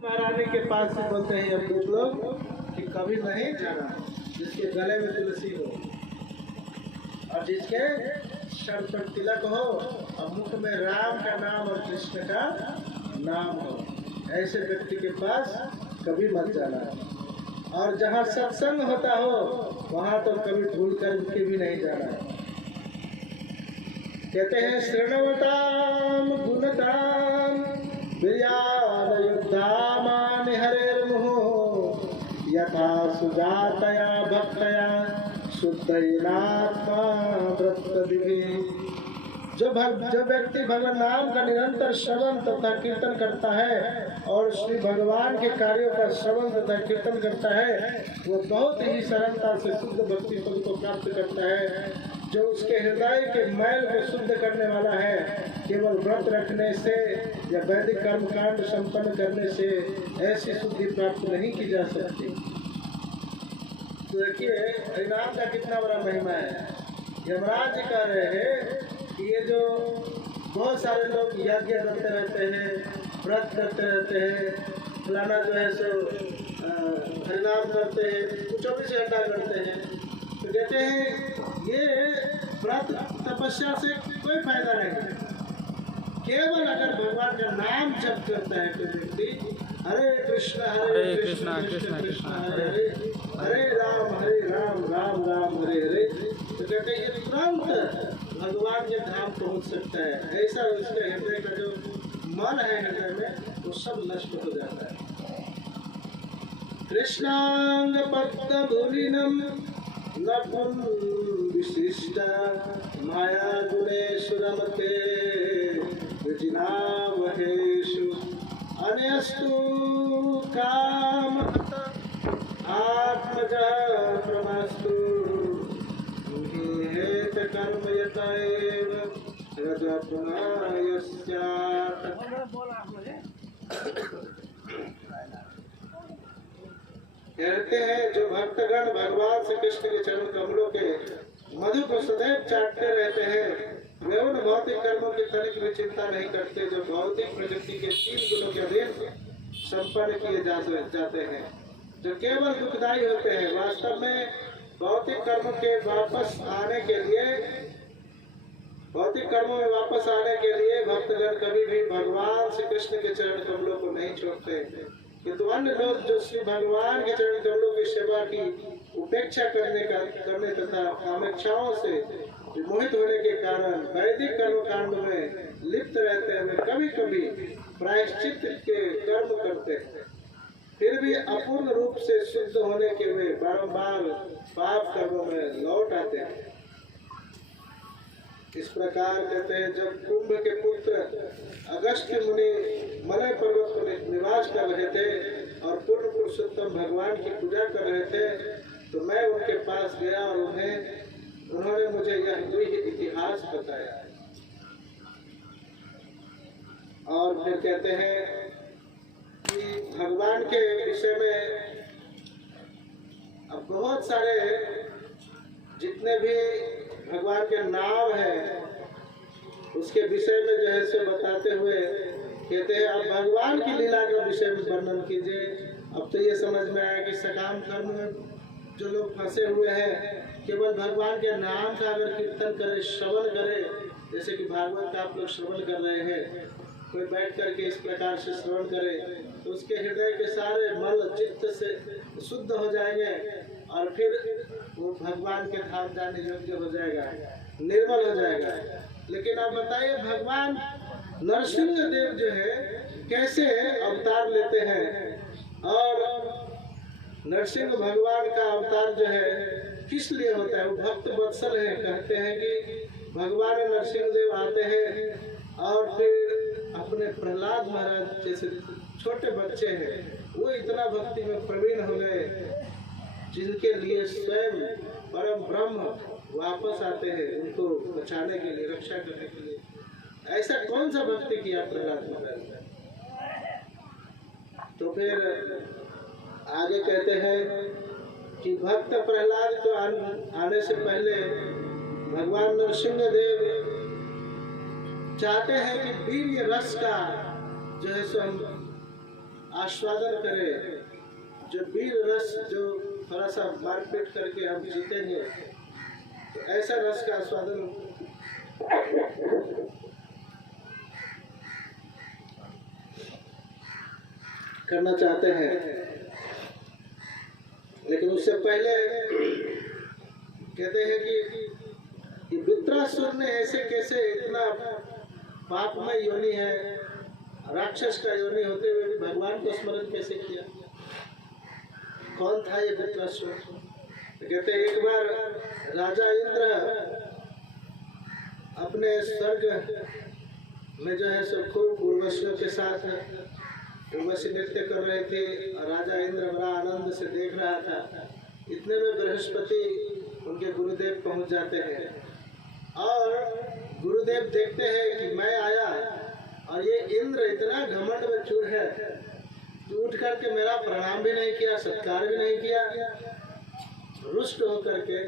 महारानी के पास से बोलते हैं हम लोग कि कभी नहीं जाना जिसके गले में तुलसी हो और जिसके सर पर तिलक हो और मुख में राम का नाम और कृष्ण का नाम हो, ऐसे व्यक्ति के पास कभी मत जाना। और जहाँ सत्संग होता हो वहाँ तो कभी भूल कर के भी नहीं जाना। कहते हैं शृण्वताम गुणताम विद्यायुक्तामानि हरेर्मुहुः यथा सुजातया भक्तया शुद्धैनात्मा व्रतदिभिः। जो व्यक्ति भगवान नाम का निरंतर श्रवण तथा कीर्तन करता है और श्री भगवान के कार्यों का श्रवण तथा कीर्तन करता है, वो बहुत ही सरलता से शुद्ध भक्ति पद को प्राप्त करता है, जो उसके हृदय के मैल को शुद्ध करने वाला है। केवल व्रत रखने से या वैदिक कर्म कांड संपन्न करने से ऐसी शुद्धि प्राप्त नहीं की जा सकती। तो देखिए हरिनाम का कितना बड़ा महिमा है। यमराज जी कह रहे हैं कि ये जो बहुत सारे लोग यज्ञ करते रहते हैं, व्रत करते रहते हैं, फलाना जो है सो हरिनाम करते हैं, 24 घंटा करते हैं, तो कहते हैं ये व्रत तपस्या से कोई फायदा नहीं। केवल अगर भगवान का नाम जप करता है कोई व्यक्ति, हरे कृष्ण कृष्ण कृष्ण हरे हरे, हरे राम राम राम हरे हरे, तो कहते हैं ये तुरंत भगवान के धाम पहुंच सकता है। ऐसा उसके हृदय का जो मन है हृदय में वो सब नष्ट हो जाता है। कृष्णांग पद्म भूलिनम नकुल विशिष्ट माया गुणेश्वरमते विजिनावहेषु अनयस्तु काम आत्मज प्रमास्तु कर्म यतैव रजपुनायस्यात्। कहते हैं जो भक्तगण भगवान श्री कृष्ण के चरण कमलों के मधु को सदैव चाटते रहते हैं, वे उन भौतिक कर्मों की तनिक भी चिंता नहीं करते जो भौतिक प्रकृति के 3 गुणों के अधीन संपन्न किए जाते हैं, जो केवल दुखदायी होते हैं। वास्तव में भौतिक कर्मों के वापस आने के लिए, भौतिक कर्मों में वापस आने के लिए भक्तगण कभी भी भगवान श्री कृष्ण के चरण कमलों को नहीं छोड़ते, किंतु अन्य लोग जो श्री भगवान के चरण कमलों की सेवा की उपेक्षा करने तथा कामेक्षाओं से मोहित होने के कारण वैदिक कर्म कांड में लिप्त रहते हुए कभी कभी प्रायश्चित के कर्म करते हैं, फिर भी अपूर्ण रूप से शुद्ध होने के वे बारंबार पाप कर्मों में लौट आते हैं। इस प्रकार कहते हैं जब कुंभ के पुत्र अगस्त्य मुनि मलय पर्वत पर निवास कर रहे थे और पूर्ण पुरुषोत्तम भगवान की पूजा कर रहे थे, तो मैं उनके पास गया और उन्होंने मुझे यह इतिहास बताया। और फिर कहते हैं कि भगवान के विषय में अब बहुत सारे जितने भी भगवान के नाम है उसके विषय में जो है सो बताते हुए कहते हैं अब भगवान की लीला के विषय में वर्णन कीजिए। अब तो ये समझ में आया कि सकाम कर्म में जो लोग फंसे हुए हैं, केवल भगवान के नाम का अगर कीर्तन करे, श्रवण करे, जैसे कि भागवत का आप लोग श्रवण कर रहे हैं, कोई बैठ करके इस प्रकार से श्रवण करे तो उसके हृदय के सारे मल चित्त से शुद्ध हो जाएंगे और फिर वो भगवान के धाम जाने योग्य हो जाएगा, निर्मल हो जाएगा। लेकिन आप बताइए भगवान नरसिंह देव जो है कैसे अवतार लेते हैं, और नरसिंह भगवान का अवतार जो है किस लिए होता है? वो भक्त वत्सल है। कहते हैं कि भगवान नरसिंह देव आते हैं और फिर अपने प्रहलाद महाराज जैसे छोटे बच्चे हैं, वो इतना भक्ति में प्रवीण हो गए जिनके लिए स्वयं परम ब्रह्म वापस आते हैं उनको बचाने के लिए, रक्षा करने के लिए। ऐसा कौन सा भक्ति किया प्रहलाद महाराज ने? तो फिर आगे कहते हैं कि भक्त प्रहलाद को आने से पहले भगवान नरसिंह देव चाहते हैं कि वीर्य रस का जो है सो हम आस्वादन करें, जो वीर रस, जो थोड़ा सा मारपीट करके हम जीतेंगे, तो ऐसा रस का आस्वादन करना चाहते हैं। लेकिन उससे पहले कहते हैं कि वृत्रासुर ने ऐसे कैसे इतना पापमय योनि है, राक्षस का योनि होते हुए भी भगवान को स्मरण कैसे किया? कौन था ये वृत्रासुर? तो कहते हैं एक बार राजा इंद्र अपने स्वर्ग में जो है सो खूब उर्वशियों के साथ उर्वशी नृत्य कर रहे थे और राजा इंद्र बड़ा आनंद से देख रहा था। इतने में बृहस्पति उनके गुरुदेव पहुंच जाते हैं और गुरुदेव देखते हैं कि मैं आया और ये इंद्र इतना घमंड में चूर है कि उठ करके मेरा प्रणाम भी नहीं किया, सत्कार भी नहीं किया, रुष्ट होकर के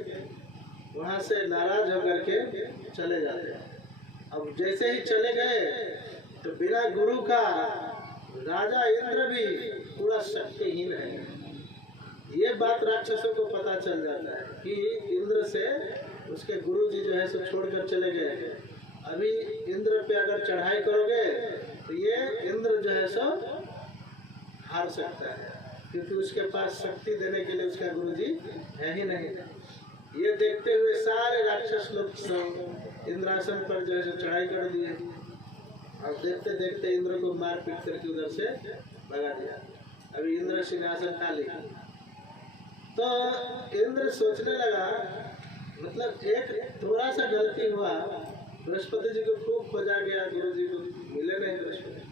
वहां से नाराज होकर के चले जाते हैं। अब जैसे ही चले गए तो बिना गुरु का राजा इंद्र भी पूरा शक्तिहीन है। ये बात राक्षसों को पता चल जाता है कि इंद्र से उसके गुरु जी जो है सो छोड़कर चले गए। अभी इंद्र पे अगर चढ़ाई करोगे तो ये इंद्र जो है सो हार सकता है, क्योंकि उसके पास शक्ति देने के लिए उसका गुरु जी है ही नहीं। ये देखते हुए सारे राक्षस लोग इंद्रासन पर जो है सो चढ़ाई कर दिए और देखते देखते इंद्र को मार पीट करके उधर से भगा दिया। अभी इंद्र सिंहासन खाली। तो इंद्र सोचने लगा, मतलब एक थोड़ा सा गलती हुआ, बृहस्पति जी को खूब खोजा गया, गुरु जी को मिले नहीं बृहस्पति।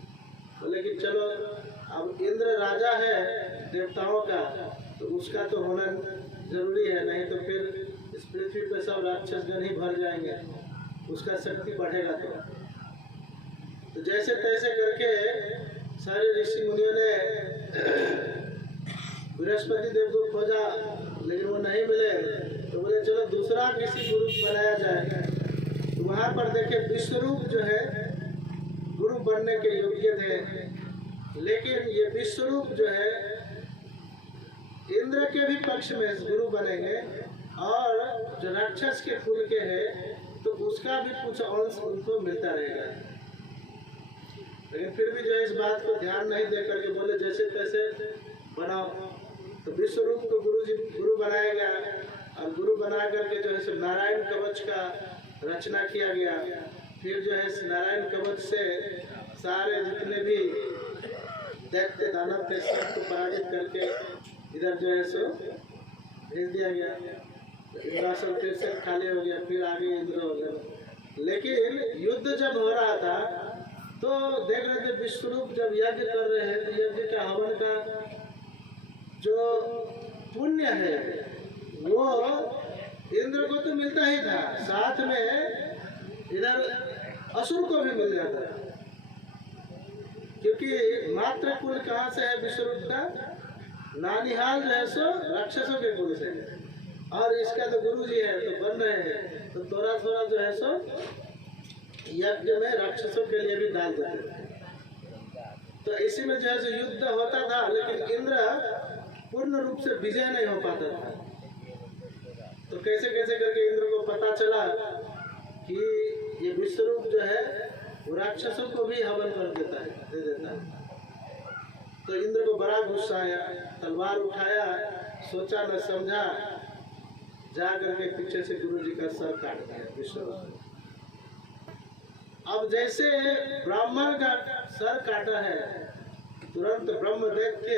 बोले कि चलो अब इंद्र राजा है देवताओं का, तो उसका तो होना जरूरी है, नहीं तो फिर इस पृथ्वी पे सब राक्षसगण ही भर जाएंगे, उसका शक्ति बढ़ेगा। तो जैसे तैसे करके सारे ऋषि मुनियों ने बृहस्पति देव को खोजा, लेकिन वो नहीं मिले। तो बोले चलो दूसरा किसी गुरु बनाया जाए। तो वहाँ पर देखे विश्वरूप जो है गुरु बनने के योग्य थे, लेकिन ये विश्वरूप जो है इंद्र के भी पक्ष में गुरु बनेंगे और जो राक्षस के कुल के हैं तो उसका भी कुछ अंश उनको मिलता रहेगा। लेकिन फिर भी जो है इस बात को ध्यान नहीं दे करके बोले जैसे तैसे बनाओ। तो विश्वरूप को गुरु बनाया गया और गुरु बना करके जो है नारायण कवच का रचना किया गया। फिर जो है नारायण कवच से सारे जितने भी दैत्य दानव थे सबको पराजित करके इधर जो है सो भेज दिया गया। इंद्रासन फिर से खाली हो गया, फिर आगे इंद्र हो गया। लेकिन युद्ध जब हो रहा था तो देख रहे थे विश्वरूप जब यज्ञ कर रहे हैं तो यज्ञ का हवन का जो पुण्य है वो इंद्र को तो मिलता ही था, साथ में इधर असुर को भी मिल जाता है, क्योंकि मात्र कुल कहाँ से है विश्वरूप का? नानिहाल जो है सो राक्षसों के कुल से, और इसका तो गुरु जी है तो बन रहे हैं। तो थोड़ा थोड़ा जो है सो यज्ञ में राक्षसों के लिए भी डाल देते थे। तो इसी में जो है सो युद्ध होता था, लेकिन इंद्र पूर्ण रूप से विजय नहीं हो पाता था। तो कैसे कैसे करके इंद्र को पता चला कि ये विश्वरूप जो है वो राक्षसों को भी हवन कर देता है, दे देता है। तो इंद्र को बड़ा गुस्सा आया, तलवार उठाया, सोचा न समझा, जा करके पीछे से गुरु जी का सर काट दिया विश्वरूप। अब जैसे ब्राह्मण का सर काटा है, तुरंत ब्रह्म दैत्य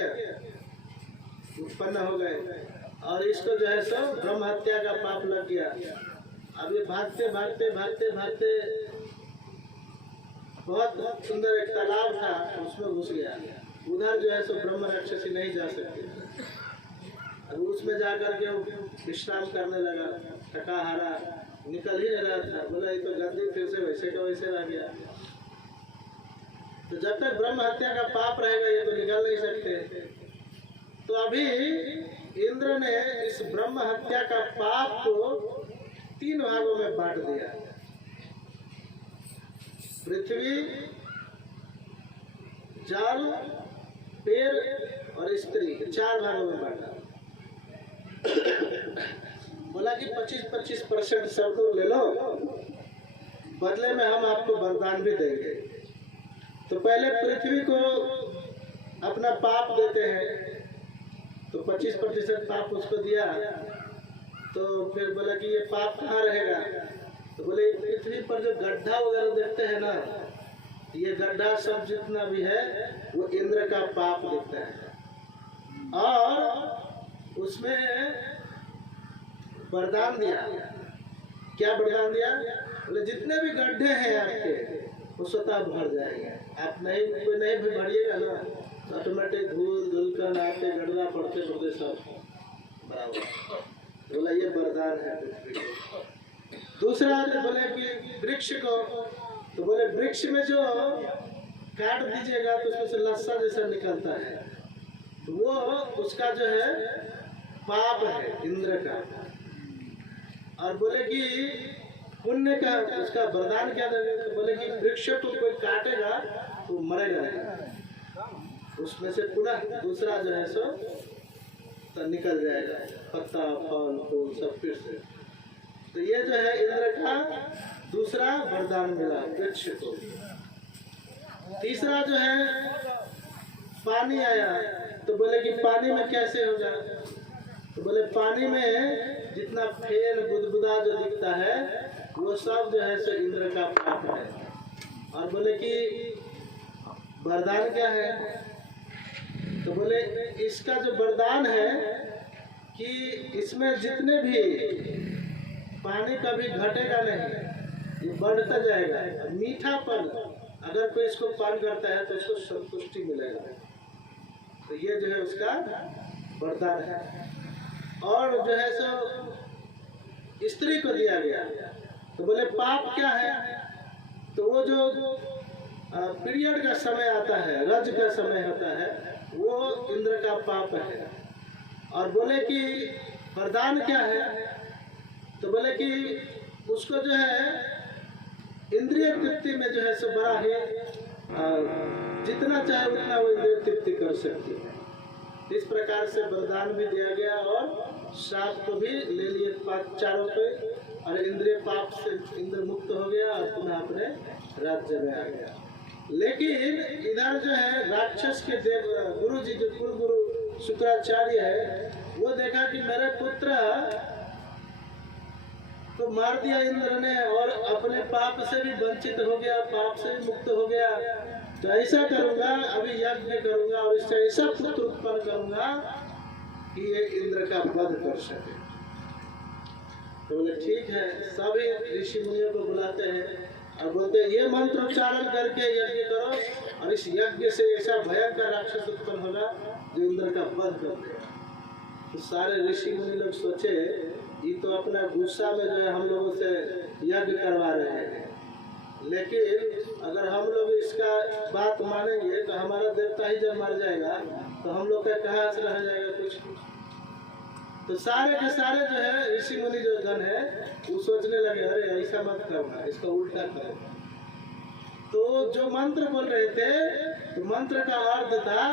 उत्पन्न हो गए और इसको जो है सो ब्रह्म हत्या का पाप लग गया। अब ये भागते भागते भागते भागते बहुत सुंदर एक तालाब था, उसमें घुस गया। उधर जो है सो ब्रह्म राक्षसी नहीं जा सकती। अब उसमें जाकर के विश्राम करने लगा, थका हारा, निकल ही नहीं रहा था। बोला ये तो गंदी फिर से वैसे का वैसे रह गया। तो जब तक ब्रह्म हत्या का पाप रहेगा ये तो निकल नहीं सकते। तो अभी इंद्र ने इस ब्रह्म हत्या का पाप को 3 भागों में बांट दिया। पृथ्वी, जल पेड़ और स्त्री 4 भागों में बांटा। बोला कि 25-25% सब लोग ले लो, बदले में हम आपको वरदान भी देंगे। तो पहले पृथ्वी को अपना पाप देते हैं, तो 25% पाप उसको दिया। तो फिर बोला कि ये पाप कहाँ रहेगा? तो बोले पृथ्वी पर जो गड्ढा वगैरह देखते हैं ना, ये गड्ढा सब जितना भी है वो इंद्र का पाप दिखता है। और उसमें वरदान दिया। क्या वरदान दिया? बोले जितने भी गड्ढे हैं आपके वो स्वतः भर जाएंगे। आप कोई नहीं भी भरिएगा ना, तो ऑटोमेटिक धूल धुलकर आते गड्ढा पड़ते पड़ते सब बराबर। बोला ये वरदान है पृथ्वी को। दूसरा तो बोले कि वृक्ष को, तो बोले वृक्ष में जो काट दीजिएगा तो उसमें से लस्सा जैसा निकलता है, तो वो उसका जो है पाप है इंद्र का। और बोले कि पुण्य का उसका वरदान क्या देंगे? तो बोले कि वृक्ष को कोई काटेगा तो मरेगा नहीं, उसमें से पुनः दूसरा जो है सो तो निकल जाएगा, पत्ता फल फूल सब फिर से। तो ये जो है इंद्र का दूसरा वरदान मिला वृक्ष को। तीसरा जो है पानी आया, तो बोले कि पानी में कैसे होगा? तो बोले पानी में जितना फेन बुदबुदा जो दिखता है वो सब जो है सो इंद्र का पाप है। और बोले कि वरदान क्या है? तो बोले इसका जो वरदान है कि इसमें जितने भी पानी कभी घटेगा नहीं, ये बढ़ता जाएगा। मीठापन अगर कोई इसको पान करता है तो उसको संतुष्टि मिलेगा। तो ये जो है उसका वरदान है। और जो है सो स्त्री को दिया गया। तो बोले पाप क्या है? तो वो जो पीरियड का समय आता है, रज का समय होता है, वो इंद्र का पाप है। और बोले कि वरदान क्या है? तो बोले कि उसको जो है इंद्रिय तृप्ति में जो है सो बड़ा ही जितना चाहे उतना वो इंद्रिय तृप्ति कर सकती है। इस प्रकार से वरदान भी दिया गया और श्राप को भी ले लिए चारों पे, और इंद्रिय पाप से इंद्र मुक्त हो गया और पुनः अपने राज्य में आ गया। लेकिन इधर जो है राक्षस के देव गुरु जी, जो कुल गुरु शुक्राचार्य है, वो देखा कि मेरे पुत्र तो मार दिया इंद्र ने और अपने पाप से भी वंचित हो गया, पाप से भी मुक्त हो गया। तो ऐसा करूंगा, अभी यज्ञ करूंगा और इससे ऐसा पुत्र उत्पन्न करूंगा कि ये इंद्र का वध कर सके। तो बोले ठीक है, सभी ऋषि मुनियों को बुलाते हैं और बोलते हैं ये मंत्र उच्चारण करके यज्ञ करो और इस यज्ञ से ऐसा भयंकर राक्षस उत्पन्न होगा जो इंद्र का वध कर देगा। तो सारे ऋषि मुनि लोग सोचे ये तो अपना गुस्सा में जो है हम लोगों से यज्ञ करवा रहे हैं, लेकिन अगर हम लोग इसका बात मानेंगे तो हमारा देवता ही जब मर जाएगा तो हम लोग का कहाँ से रह जाएगा कुछ। तो सारे के सारे जो है ऋषि मुनि जो गण है वो सोचने लगे अरे ऐसा मत करना, इसका उल्टा करो। तो जो मंत्र बोल रहे थे, तो मंत्र का अर्थ था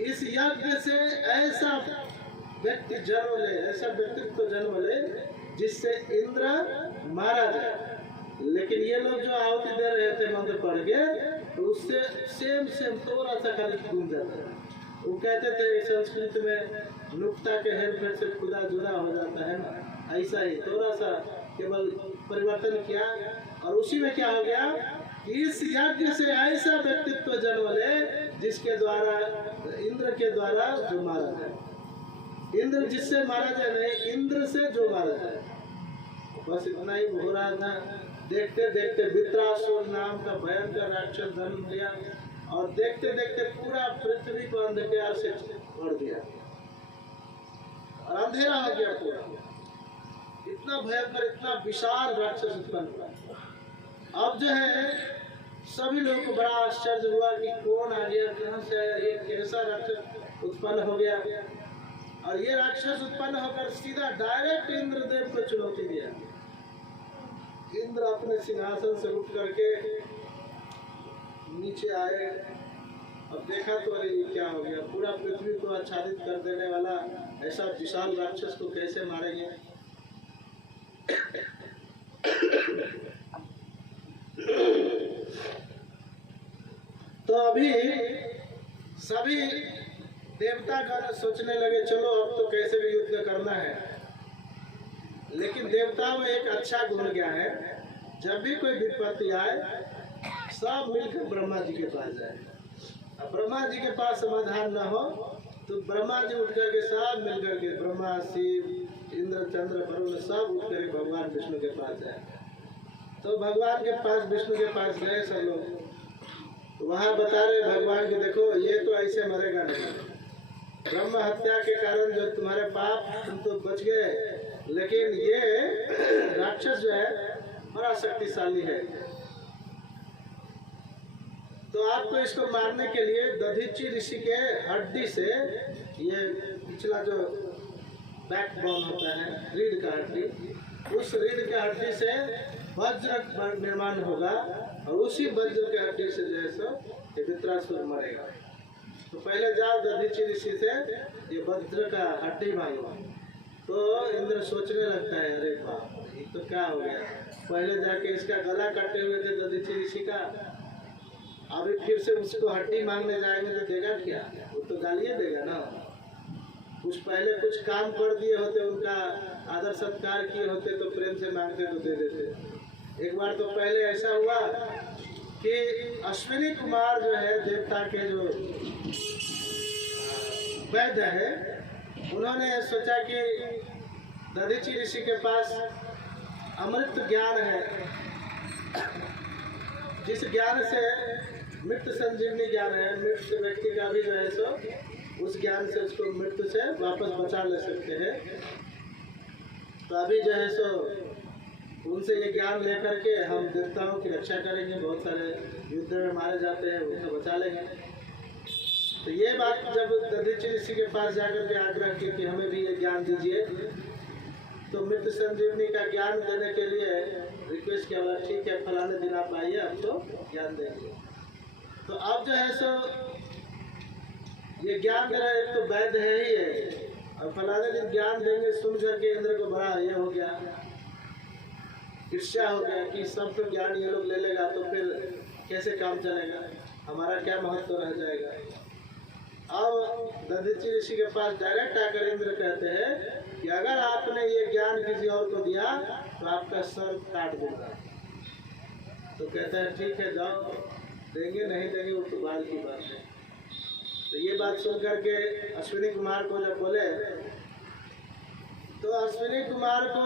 इस यज्ञ से ऐसा व्यक्ति जन्म ले, ऐसा व्यक्तित्व जन्म ले जिससे इंद्र मारा जाए। लेकिन ये लोग जो आहुति दे रहे थे मंत्र पढ़ के, तो उससे सेम थोड़ा सा खाली घूम जाता है। वो कहते थे संस्कृत में नुक्ता के हेर फेर से खुदा जुदा हो जाता है ना, ऐसा ही थोड़ा सा केवल परिवर्तन किया और उसी में क्या हो गया कि इस यज्ञ से ऐसा व्यक्तित्व जन्म ले जिसके द्वारा इंद्र के द्वारा जो मारा जाए, इंद्र जिससे मारा जाए नहीं, इंद्र से जो मारा जाए। बस इतना ही हो रहा था। देखते देखते वृत्रासुर नाम का भयंकर राक्षस जन्म लिया और देखते देखते पूरा पृथ्वी को अंधकार से भर दिया और अंधेरा हो गया पूरा। इतना भयंकर, इतना विशाल राक्षस उत्पन्न हुआ। अब जो है सभी लोगों को बड़ा आश्चर्य हुआ कि कौन आ गया, कहां से आया, ये कैसा राक्षस उत्पन्न हो गया। और ये राक्षस उत्पन्न होकर सीधा डायरेक्ट इंद्रदेव को चुनौती दिया। इंद्र अपने सिंहासन से उठ करके नीचे आए अब देखा तो अरे ये क्या हो गया, पूरा पृथ्वी को आच्छादित कर देने वाला ऐसा विशाल राक्षस को कैसे मारेंगे। तो अभी सभी देवतागण सोचने लगे चलो अब तो कैसे भी युद्ध करना है। लेकिन देवताओं में एक अच्छा गुण क्या है, जब भी कोई विपत्ति आए सब मिलकर ब्रह्मा जी के पास जाए। अब ब्रह्मा जी के पास समाधान न हो तो ब्रह्मा जी उठ करके सब मिलकर के, ब्रह्मा शिव इंद्र चंद्र वरुण सब उठ करके भगवान विष्णु के पास जाए। तो भगवान के पास विष्णु के पास गए सब लोग। वहाँ बता रहे भगवान कि देखो ये तो ऐसे मरेगा नहीं, ब्रह्म हत्या के कारण जो तुम्हारे पाप तुम तो बच गए, लेकिन ये राक्षस जो है बड़ा शक्तिशाली है। तो आपको इसको मारने के लिए दधीचि ऋषि के हड्डी से, ये पिछला जो बैकबोन होता है रीढ़ का हड्डी, उस रीढ़ के हड्डी से वज्र निर्माण होगा और उसी वज्र के हड्डी से जो है सो ये वृत्रासुर मरेगा। तो पहले जाओ दधीचि ऋषि से ये वज्र का हड्डी मांगो। तो इंद्र सोचने लगता है अरे बाप ये तो क्या हो गया, पहले जाके इसका गला काटे हुए थे दधीचि ऋषि का, अभी फिर से उसको हड्डी मांगने जाएंगे तो देगा क्या, वो तो गालियाँ देगा ना। कुछ पहले कुछ काम कर दिए होते, उनका आदर सत्कार किए होते तो प्रेम से मांगते तो दे देते। एक बार तो पहले ऐसा हुआ कि अश्विनी कुमार जो है देवता के जो वैद्य है, उन्होंने सोचा कि दधीचि ऋषि के पास अमृत ज्ञान है, जिस ज्ञान से मृत्यु संजीवनी ज्ञान है, मृत्यु व्यक्ति का भी जो है सो उस ज्ञान से उसको मृत्यु से वापस बचा ले सकते हैं। तो अभी जो है सो उनसे ये ज्ञान लेकर के हम देवताओं की रक्षा करेंगे, बहुत सारे युद्ध में मारे जाते हैं उनको बचा लेंगे। तो ये बात जब दधीचि ऋषि के पास जाकर के आग्रह की कि हमें भी ये ज्ञान दीजिए, तो मृत्यु संजीवनी का ज्ञान देने के लिए रिक्वेस्ट किया, बोला ठीक है फलाने दिन आप आइए आपको ज्ञान देंगे। तो अब जो है सो ये ज्ञान दे रहा है, एक तो वैद्य है ही है, और फलाने दिन ज्ञान देंगे सुन करके इंद्र को बड़ा ये हो गया, ईर्ष्या हो गया कि सब तो ज्ञान ये लोग ले लेगा तो फिर कैसे काम चलेगा, हमारा क्या महत्व रह जाएगा। अब दधीचि ऋषि के पास डायरेक्ट आकर इंद्र कहते हैं कि अगर आपने ये ज्ञान किसी और को दिया तो आपका सर काट दूंगा। तो कहते हैं ठीक है जाओ, देंगे नहीं देंगे वो तो बाद की बात है। तो ये बात सुन करके अश्विनी कुमार को जब बोले तो अश्विनी कुमार को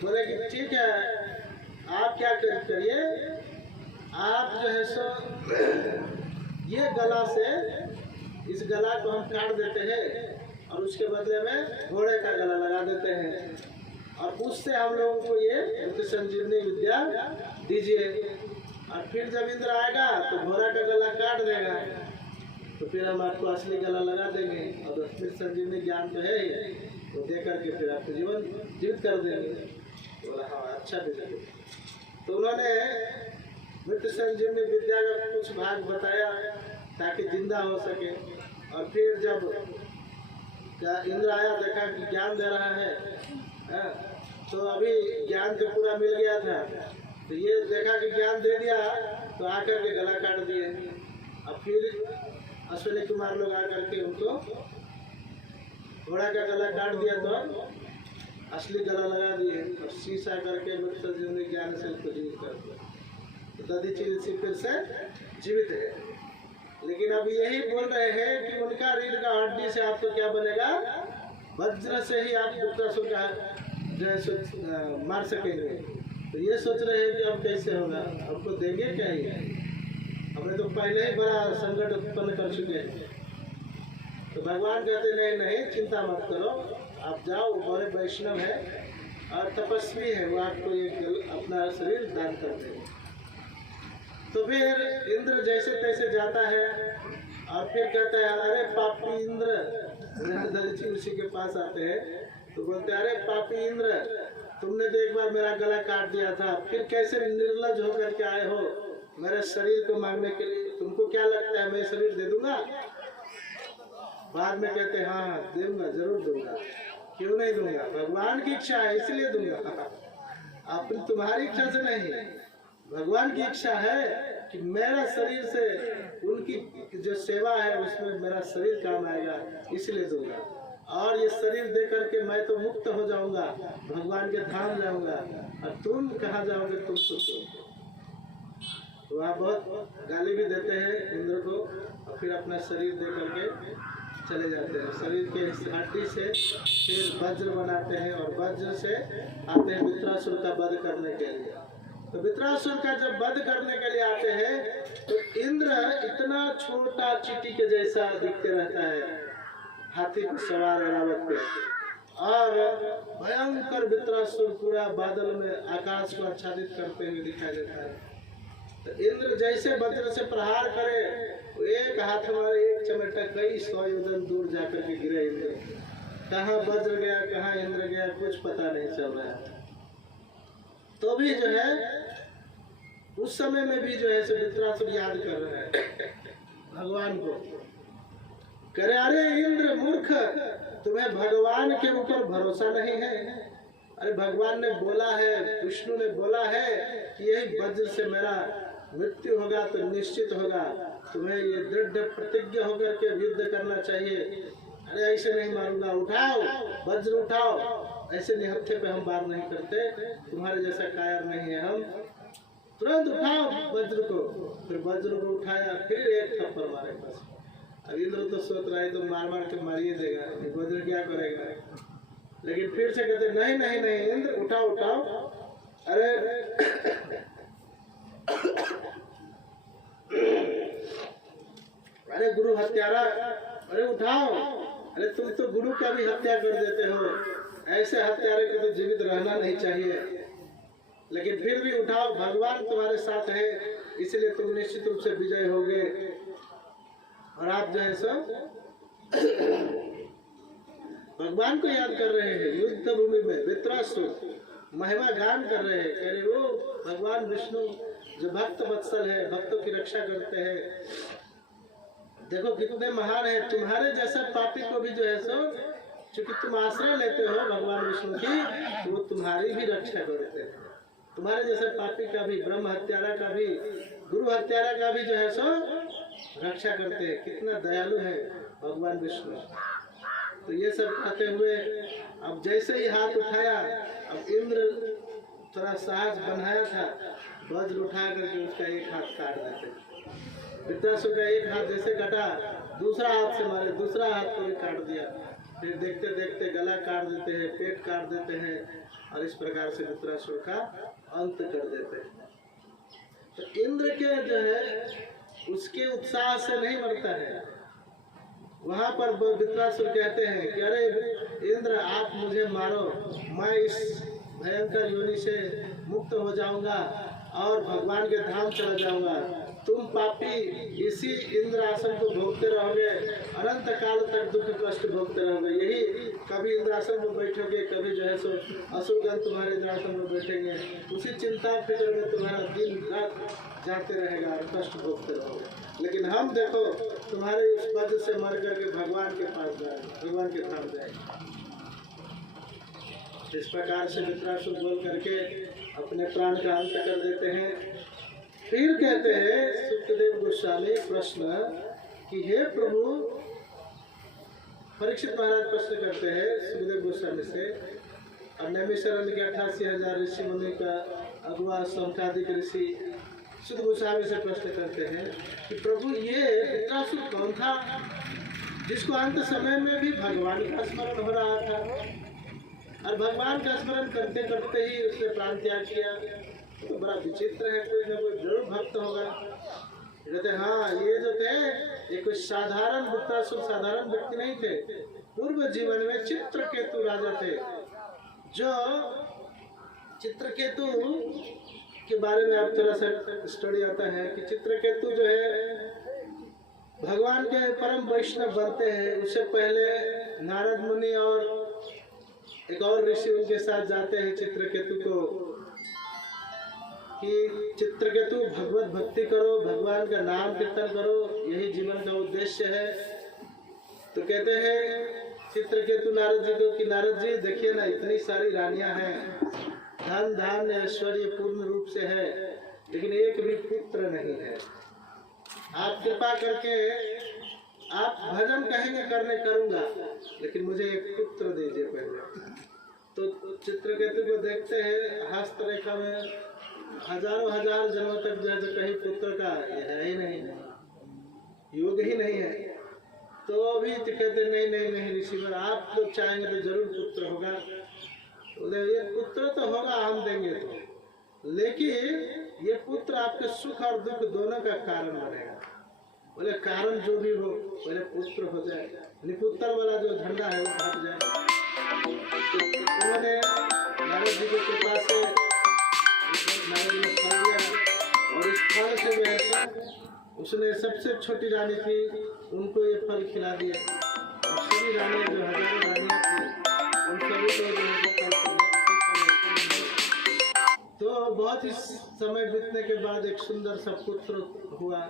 बोले कि ठीक है आप क्या करिए, आप जो है सो ये गला से इस गला को हम काट देते हैं और उसके बदले में घोड़े का गला लगा देते हैं और उससे हम लोगों को ये मृत्यु संजीवनी विद्या दीजिए। और फिर जब इंद्र आएगा तो घोड़ा का गला काट देगा, तो फिर हम आपको असली गला लगा देंगे और मृत्यु संजीवनी ज्ञान तो है ही, वो दे करके फिर आपको जीवित कर देंगे। बोला हाँ अच्छा भी। तो उन्होंने मृत्यु संजीवनी विद्या का कुछ भाग बताया ताकि जिंदा हो सके। और फिर जब इंद्र आया देखा कि ज्ञान दे रहा है, तो अभी ज्ञान तो पूरा मिल गया था, तो ये देखा कि ज्ञान दे दिया तो आकर के गला काट दिए। अब फिर अश्विनी कुमार लोग आकर के उनको घोड़ा का गला काट दिया तो असली गला लगा दिए और शीशा करके मृत्यु संजीवनी ज्ञान से उसको जीवित कर दिया। तो दधीचि ऋषि फिर से जीवित है। लेकिन अब यही बोल रहे हैं कि उनका रीढ़ का हड्डी से आपको क्या बनेगा, वज्र से ही आप वृत्रासुर का जो है मार सकेंगे। तो ये सोच रहे हैं कि अब कैसे होगा, हमको देंगे क्या ही, हमने तो पहले ही बड़ा संकट उत्पन्न कर चुके हैं। तो भगवान कहते नहीं नहीं चिंता मत करो, आप जाओ, बड़े वैष्णव है और तपस्वी है, वो आपको एक अपना शरीर दान कर देंगे। तो फिर इंद्र जैसे तैसे जाता है और फिर कहता है अरे पापी इंद्र, दधीचि ऋषि के पास आते हैं तो बोलते हैं अरे पापी इंद्र, तुमने तो एक बार मेरा गला काट दिया था, फिर कैसे निर्लज होकर के आए हो मेरे शरीर को मांगने के लिए, तुम तुमको क्या लगता है मैं शरीर दे दूंगा? बाद में कहते हैं हाँ दूंगा, जरूर दूंगा, क्यों नहीं दूंगा, भगवान की इच्छा है इसलिए दूंगा। अपनी तुम्हारी इच्छा से नहीं, भगवान की इच्छा है कि मेरा शरीर से उनकी जो सेवा है उसमें मेरा शरीर काम आएगा, इसलिए दूंगा। और ये शरीर दे करके मैं तो मुक्त हो जाऊंगा, भगवान के धाम जाऊंगा, और तुम कहाँ जाओगे? तुम सोचो। तो वहाँ बहुत गाली भी देते हैं इंद्र को, और फिर अपना शरीर दे करके चले जाते हैं। शरीर के हड्डी से फिर वज्र बनाते हैं, और वज्र से आते हैं वृत्रासुर का वध करने के लिए। तो वृत्रासुर का जब वध करने के लिए आते हैं तो इंद्र इतना छोटा चींटी के जैसा दिखते रहता है, हाथी पर सवार रावत पे, और भयंकर वृत्रासुर पूरा बादल में आकाश को आच्छादित करते हुए दिखाई देता है। तो इंद्र जैसे वज्र से प्रहार करे, तो एक हाथ मारे एक चमेटा कई 100 योजन दूर जाकर के गिरे इंद्र। कहाँ वज्र गया, कहाँ इंद्र गया, कुछ पता नहीं चल रहा है। तो भी जो है उस समय में भी जो है वृत्रासुर याद कर रहे हैं भगवान को, करे अरे इंद्र मूर्ख, तुम्हें भगवान के ऊपर भरोसा नहीं है? अरे भगवान ने बोला है, विष्णु ने बोला है कि यही वज्र से मेरा मृत्यु होगा तो निश्चित होगा, तुम्हें ये दृढ़ प्रतिज्ञा होकर के युद्ध करना चाहिए। अरे ऐसे नहीं मारूंगा, उठाओ वज्र उठाओ, ऐसे निहत्थे पे हम बात नहीं करते, तुम्हारे जैसा कायर नहीं है हम, तुरंत उठाओ वज्र को। फिर वज्र को उठाया, फिर एक थप्पड़ मारे बस। अब इंद्र तो सोच रहा है तो मार मार के मारिए देगा, वज्र क्या करेगा? लेकिन फिर से कहते नहीं नहीं नहीं इंद्र उठाओ उठाओ। अरे गुरु हत्यारा, अरे उठाओ, अरे तुम तो गुरु का भी हत्या कर देते हो, ऐसे हत्यारे को तो जीवित रहना नहीं चाहिए। लेकिन फिर भी उठाओ, भगवान तुम्हारे साथ है, इसलिए तुम निश्चित रूप से विजय होगे। और आप जो है सो भगवान को याद कर रहे हैं युद्ध भूमि में, वृत्रासुर महिमा गान कर रहे हैं, कह रहे वो भगवान विष्णु जो भक्त वत्सल है, भक्तों की रक्षा करते हैं, देखो कितने महान है। तुम्हारे जैसा पापी को भी जो है सो, क्योंकि तुम आश्रय लेते हो भगवान विष्णु की, तो वो तुम्हारी भी रक्षा करते हैं। तुम्हारे जैसे पापी का भी, ब्रह्म हत्यारा का भी, गुरु हत्यारा का भी जो है सो रक्षा करते हैं। कितना दयालु है भगवान विष्णु। तो ये सब कहते हुए अब जैसे ही हाथ उठाया, अब इंद्र थोड़ा साहस बनाया था, वज्र उठा करके उसका एक हाथ काट देते। वृत्रासुर का एक हाथ जैसे कटा, दूसरा हाथ से मारे, दूसरा हाथ को भी काट दिया। फिर देखते देखते गला काट देते हैं, पेट काट देते हैं, और इस प्रकार से वृत्रासुर का अंत कर देते हैं। तो इंद्र के जो है उसके उत्साह से नहीं मरता है। वहां पर वृत्रासुर कहते हैं कि अरे इंद्र आप मुझे मारो, मैं इस भयंकर योनि से मुक्त हो जाऊंगा और भगवान के धाम चला जाऊंगा। तुम पापी इसी इंद्र आसन को भोगते रहोगे, अनंत काल तक दुख कष्ट भोगते रहोगे। यही कभी इंद्र आसन में बैठोगे, कभी जो है सो असुरगण तुम्हारे इंद्र आसन में बैठेंगे, उसी चिंता फिक्र में तुम्हारा दिन रात जाते रहेगा और कष्ट भोगते रहोगे। लेकिन हम देखो तुम्हारे इस वज्र से मर करके भगवान के पास जाएंगे, भगवान के धाम जाएंगे। इस प्रकार से वृत्रासुर बोल करके अपने प्राण का अंत कर देते हैं। फिर कहते हैं सुखदेव गोस्वामी प्रश्न कि हे प्रभु, परीक्षित महाराज प्रश्न करते हैं सुखदेव गोस्वामी से, और नैमिषारण्य के 88,000 ऋषि मुनि का अगुआ शौनकादिक ऋषि सुख गोस्वामी से प्रश्न करते हैं कि प्रभु ये वृत्रासुर कौन था जिसको अंत समय में भी भगवान का स्मरण हो रहा था, और भगवान का स्मरण करते करते ही उसने प्राण त्याग किया? तो बड़ा विचित्र है, कोई ना कोई जरूर भक्त होगा। कहते हाँ ये जो थे ये कोई साधारण वृत्रासुर साधारण व्यक्ति नहीं थे। पूर्व जीवन में चित्रकेतु राजा थे, जो चित्रकेतु के बारे में आप थोड़ा सा स्टडी आता है कि चित्रकेतु जो है भगवान के परम वैष्णव बनते हैं। उससे पहले नारद मुनि और एक और ऋषि उनके साथ जाते हैं चित्रकेतु को कि चित्रकेतु भगवत भक्ति करो, भगवान का नाम कीर्तन करो, यही जीवन का उद्देश्य है। तो कहते हैं चित्रकेतु नारद जी को कि नारद जी देखिए ना, इतनी सारी रानियां हैं, धन धान्य ऐश्वर्य पूर्ण रूप से है, लेकिन एक भी पुत्र नहीं है। आप कृपा करके, आप भजन कहेंगे करने करूंगा, लेकिन मुझे एक पुत्र दीजिए पहले। तो चित्रकेतु को देखते हैं हस्तरेखा में हजारों हजार जन्मों तक जो है कहीं पुत्र का है ही नहीं, योग ही नहीं है। तो अभी तो कहते नहीं नहीं नहीं ऋषिवर, आप लोग चाहेंगे तो जरूर पुत्र होगा। बोले ये पुत्र तो होगा, हम देंगे तो, लेकिन ये पुत्र आपके सुख और दुख दोनों का कारण बनेगा। बोले कारण जो भी हो, पहले पुत्र हो जाए, निपुत्र वाला जो झंडा है वो हट जाए। तो उन्होंने नारद जी की कृपा से नारद ने फल दिया, और इस फल से जो है उसने सबसे छोटी रानी थी उनको ये फल खिला दिया, और सभी रानियां जो हजारों रानियां थी उन सभी को तो बहुत ही समय बीतने के बाद एक सुंदर सा पुत्र हुआ।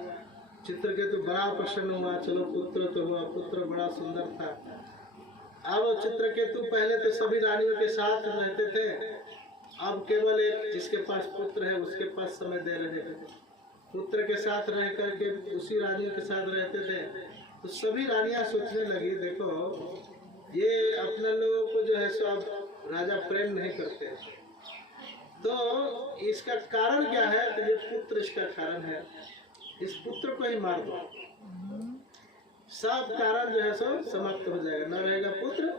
चित्रकेतु बड़ा प्रसन्न हुआ, चलो पुत्र तो हुआ, पुत्र बड़ा सुंदर था। अब चित्रकेतु पहले तो सभी रानियों के साथ रहते थे, अब केवल एक जिसके पास पुत्र है उसके पास समय दे रहे थे। पुत्र के साथ रह करके उसी रानियों के साथ रहते थे। तो सभी रानियां सोचने लगी, देखो ये अपने लोगों को जो है सो अब राजा प्रेम नहीं करते, तो इसका कारण क्या है? तो ये पुत्र इसका कारण है, इस पुत्र को ही मार दो, सब कारण जो है सो समाप्त हो जाएगा। न रहेगा पुत्र,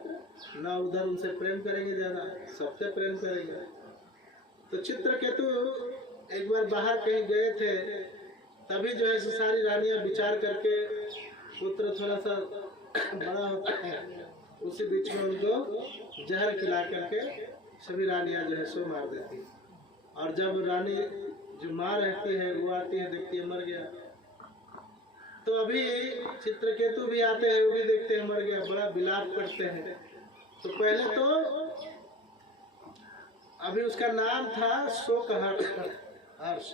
न उधर उनसे प्रेम करेंगे, ज्यादा सबसे प्रेम करेंगे। तो चित्रकेतु एक बार बाहर कहीं गए थे, तभी जो है सारी रानियां विचार करके, पुत्र थोड़ा सा बड़ा होता है, उसी बीच में उनको जहर खिला करके सभी रानियां जो है सो मार देती। और जब रानी जो माँ रहती है वो आती है, देखती है मर गया। तो अभी चित्रकेतु भी आते हैं, वो भी देखते हैं मर गया, बड़ा विलाप करते हैं। तो पहले तो अभी उसका नाम था शोक हर्ष,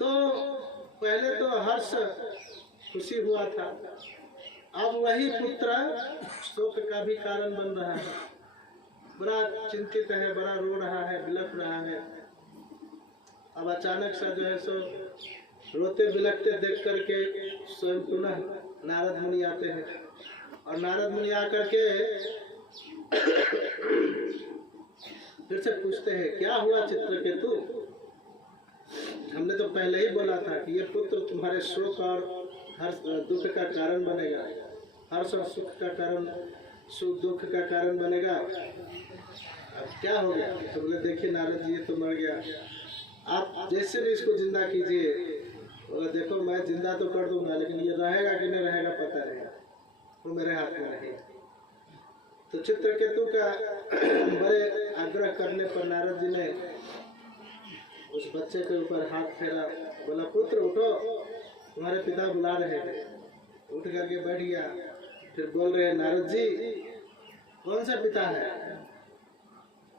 तो पहले तो हर्ष खुशी हुआ था, अब वही पुत्र शोक का भी कारण बन रहा है, बड़ा चिंतित है, बड़ा रो रहा है, बिलख रहा है। अब अचानक सा जो है सो रोते बिलखते देख करके स्वयं पुनः नारद मुनि आते हैं, और नारद मुनि आकर के फिर से पूछते हैं, क्या हुआ चित्रकेतु? हमने तो पहले ही बोला था कि ये पुत्र तुम्हारे शोक और हर्ष दुख का कारण बनेगा, हर्ष और सुख का कारण, सुख दुख का कारण बनेगा। अब क्या हो गया? तो बोले देखिए नारद जी, ये तो मर गया, आप जैसे भी इसको जिंदा कीजिए। बोले देखो मैं जिंदा तो कर दूंगा, लेकिन ये रहेगा कि नहीं रहेगा पता नहीं, वो मेरे हाथ में नहीं। तो चित्रकेतु का बड़े आग्रह करने पर नारद जी ने उस बच्चे के ऊपर हाथ फेरा, बोला पुत्र उठो, तुम्हारे पिता बुला रहे हैं। उठ करके बैठ गया, फिर बोल रहे हैं नारद जी कौन सा पिता है,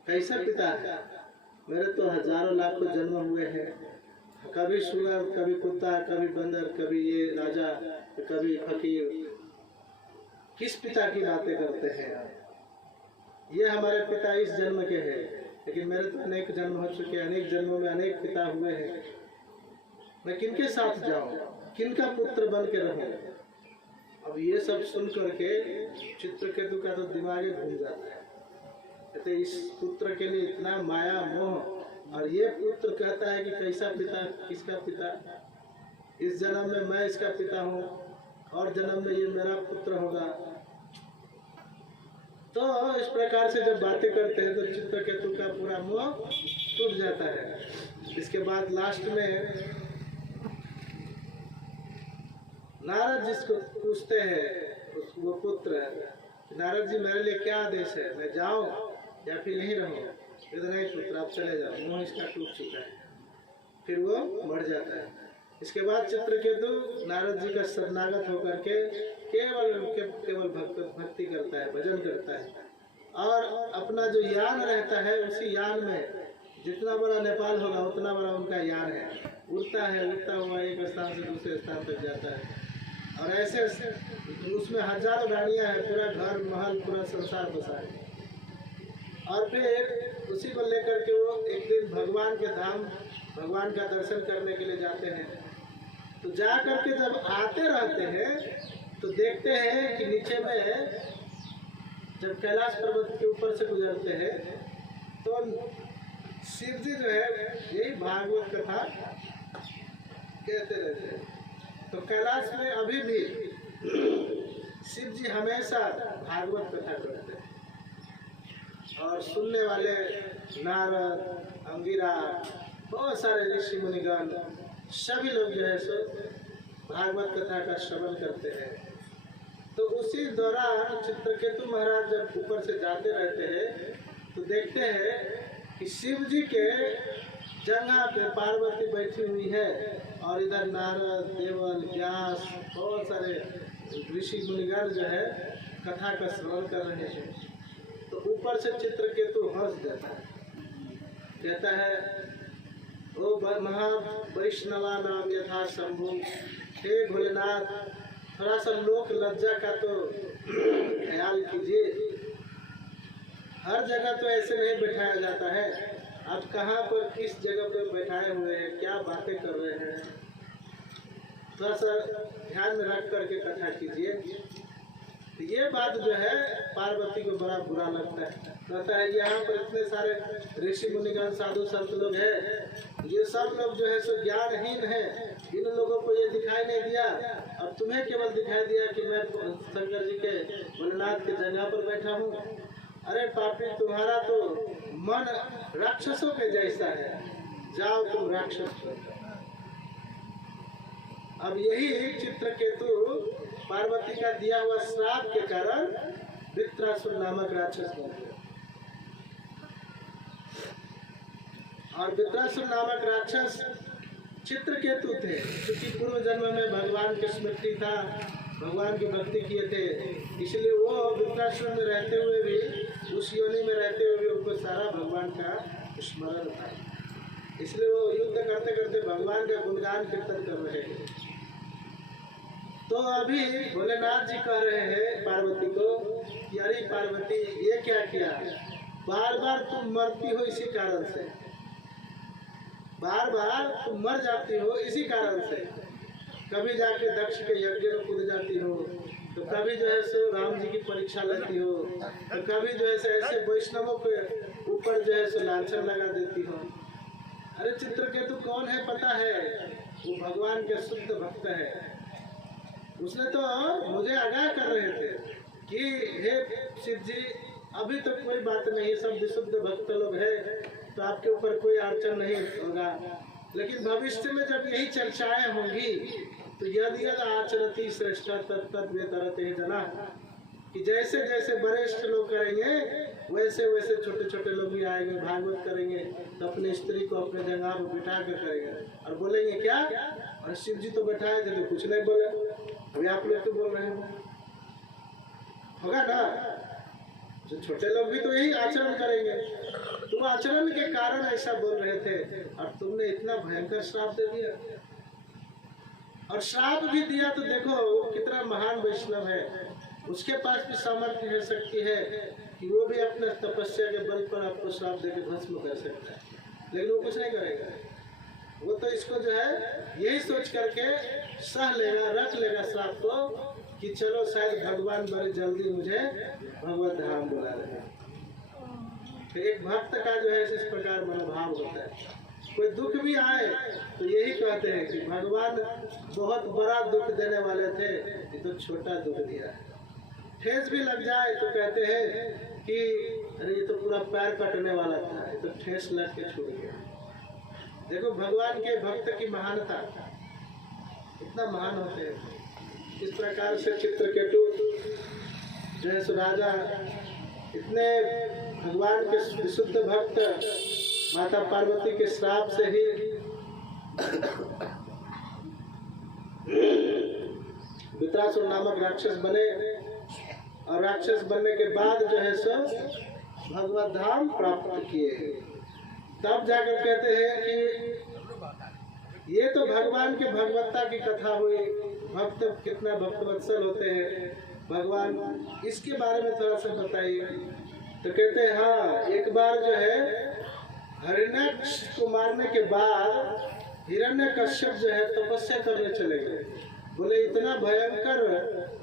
कैसा पिता है? मेरे तो हजारों लाखों जन्म हुए हैं, कभी सुअर, कभी कुत्ता, कभी बंदर, कभी ये राजा, कभी फकीर, किस पिता की बातें करते हैं? ये हमारे पिता इस जन्म के हैं, लेकिन मेरे तो अनेक जन्म हो चुके, अनेक जन्मों में अनेक पिता हुए हैं, मैं किनके साथ जाऊं, किनका पुत्र बन के रहूं? अब ये सब सुन करके चित्रकेतु का तो दिमाग ही घूम जाता है, कहते इस पुत्र के लिए इतना माया मोह, और ये पुत्र कहता है कि कैसा पिता, किसका पिता? इस जन्म में मैं इसका पिता हूँ, और जन्म में ये मेरा पुत्र होगा। तो इस प्रकार से जब बातें करते हैं तो चित्रकेतु का पूरा मोह टूट जाता है। इसके बाद लास्ट में नारद जिसको पूछते हैं वो पुत्र, नारद जी मेरे लिए क्या आदेश है, मैं जाऊं या फिर यहीं रहूं? ये तो नहीं पुत्र आप चले जाओ, मोह इसका टूट चुका है, फिर वो मर जाता है। इसके बाद चित्रकेतु नारद जी का शरणागत होकर के केवल भक्ति करता है, भजन करता है, और अपना जो यान रहता है उसी यान में जितना बड़ा नेपाल होगा उतना बड़ा उनका यान है, उड़ता हुआ एक स्थान से दूसरे स्थान तक जाता है। और ऐसे उसमें हजारों गाड़ियाँ हैं, पूरा घर महल पूरा संसार बसा है। और फिर उसी को लेकर के वो एक दिन भगवान के धाम, भगवान का दर्शन करने के लिए जाते हैं। तो जा करके जब आते रहते हैं तो देखते हैं कि नीचे में जब कैलाश पर्वत के ऊपर से गुजरते हैं तो शिव जी जो है यही भागवत कथा कहते रहते हैं। तो कैलाश में अभी भी शिव जी हमेशा भागवत कथा करते हैं और सुनने वाले नारद, अंगिरा, बहुत सारे ऋषि मुनिगण सभी लोग जो है सो भागवत कथा का श्रवण करते हैं। तो उसी दौरान चित्रकेतु महाराज जब ऊपर से जाते रहते हैं तो देखते हैं कि शिव जी के जगह पे पार्वती बैठी हुई है और इधर नारद, देवल, व्यास, बहुत सारे ऋषि मुनिगण जो है कथा का श्रवण कर रहे हैं। तो ऊपर से चित्रकेतु हंस देता है, कहता है ओ महा वैष्णवा नाम यथा शंभु, हे भोलेनाथ थोड़ा सा लोक लज्जा का तो ख्याल कीजिए। हर जगह तो ऐसे नहीं बैठाया जाता है, आप कहाँ पर किस जगह पर बैठाए हुए हैं, क्या बातें कर रहे हैं, थोड़ा सा ध्यान में रख करके कथा कीजिए। तो ये बात जो है पार्वती को बड़ा बुरा लगता है, कहता है यहाँ पर इतने सारे ऋषि मुनिगण साधु संत लोग हैं, ये सब लोग जो है सो ज्ञानहीन है, इन लोगों को ये दिखाई नहीं दिया और तुम्हें केवल दिखाई दिया कि मैं शंकर जी के भोलेनाथ के जगह पर बैठा हूँ। अरे पापी, तुम्हारा तो मन राक्षसों के जैसा है, जाओ तुम राक्षस। अब यही चित्रकेतु पार्वती का दिया हुआ श्राप के कारण वृत्रासुर नामक राक्षस बन गया। और वृत्रासुर नामक राक्षस चित्रकेतु थे, क्योंकि पूर्व जन्म में भगवान की स्मृति था, भगवान की भक्ति किए थे, इसलिए वो वृत्रासुर में रहते हुए भी, उस योनि में रहते हुए भी उनको सारा भगवान का स्मरण था। इसलिए वो युद्ध करते करते भगवान का गुणगान कीर्तन कर रहे हैं। तो अभी भोलेनाथ जी कह रहे हैं पार्वती को कि अरे पार्वती ये क्या किया, बार बार तुम मरती हो इसी कारण से, बार बार तुम मर जाती हो इसी कारण से। कभी जाके दक्ष के यज्ञ में कूद जाती हो, तो कभी जो है सो राम जी की परीक्षा लेती हो, तो कभी जो है ऐसे वैष्णवों के ऊपर जो है सो लांछन लगा देती हो। अरे चित्रकेतु कौन है पता है? वो भगवान के शुद्ध भक्त है। उसने तो मुझे आगाह कर रहे थे कि हे शिव जी, अभी तो कोई बात नहीं, सब विशुद्ध भक्त लोग हैं, तो आपके ऊपर कोई अड़चन नहीं होगा, लेकिन भविष्य में जब यही चर्चाएं होंगी तो यदि आचरती श्रेष्ठ तत्तद्वेतरते जना, कि जैसे जैसे वरिष्ठ लोग करेंगे वैसे वैसे छोटे छोटे लोग भी आएंगे, भागवत करेंगे तो अपनी स्त्री को अपने जगह पर बिठा कर करेंगे और बोलेंगे क्या, और शिव जी तो बैठाए थे तो कुछ नहीं बोले, अभी आप लोग तो बोल रहे हो, होगा ना? जो छोटे लोग भी तो यही आचरण करेंगे। तुम आचरण के कारण ऐसा बोल रहे थे और तुमने इतना भयंकर श्राप दे दिया। और श्राप भी दिया तो देखो कितना महान वैष्णव है, उसके पास भी सामर्थ्य है, शक्ति है कि वो भी अपने तपस्या के बल पर आपको श्राप देकर भस्म कर सकता है, लेकिन वो कुछ नहीं करेगा। वो तो इसको जो है यही सोच करके सह लेगा, रख लेगा श्राप को कि चलो शायद भगवान बड़े जल्दी मुझे भगवत धाम बुला रहे हैं। तो एक भक्त का जो है इस प्रकार मनोभाव होता है। कोई दुख भी आए तो यही कहते हैं कि भगवान बहुत बड़ा दुख देने वाले थे, ये तो छोटा दुख दिया है। ठेस भी लग जाए तो कहते हैं कि अरे ये तो पूरा पैर कटने वाला था, ये तो ठेस लग के छूट गया। देखो भगवान के भक्त की महानता, इतना महान होते हैं। इस प्रकार से चित्रकेतु जो है राजा इतने भगवान के विशुद्ध भक्त माता पार्वती के श्राप से ही वृत्रासुर नामक राक्षस बने, और राक्षस बनने के बाद जो है सो भगवत धाम प्राप्त किए। तब जाकर कहते हैं कि ये तो भगवान के भगवत्ता की कथा हुई, भक्त कितना भक्तवत्सल होते हैं भगवान, इसके बारे में थोड़ा सा बताइए। तो कहते हैं हाँ, एक बार जो है हिरण्याक्ष को मारने के बाद हिरण्यकश्यप जो है तपस्या करने चले गए। बोले इतना भयंकर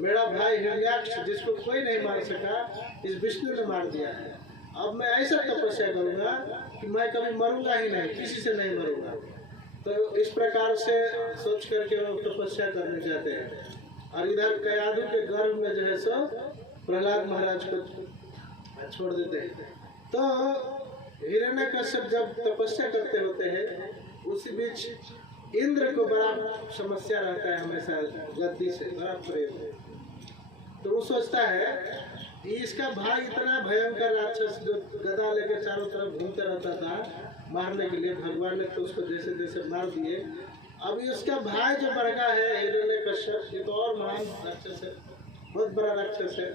मेरा भाई हिरण्याक्ष जिसको कोई नहीं मार सका, इस विष्णु ने मार दिया है। अब मैं ऐसा तपस्या करूंगा कि मैं कभी मरूंगा ही नहीं, किसी से नहीं मरूंगा। तो इस प्रकार से सोच करके वो तपस्या करने जाते हैं। और इधर कयाधु के गर्भ में जो है सो प्रहलाद महाराज को छोड़ देते हैं। तो हिरण्यकश्यप जब तपस्या करते होते हैं, उसी बीच इंद्र को बड़ा समस्या रहता है हमेशा गद्दी से, बड़ा प्रेम। तो वो सोचता है कि इसका भाई इतना भयंकर राक्षस जो गदा लेकर चारों तरफ घूमते रहता था मारने के लिए, भगवान ने तो उसको जैसे जैसे मार दिए। अभी उसका भाई जो बड़का है हिरण्यकश्यप, ये तो और महान राक्षस है, बहुत बड़ा राक्षस है।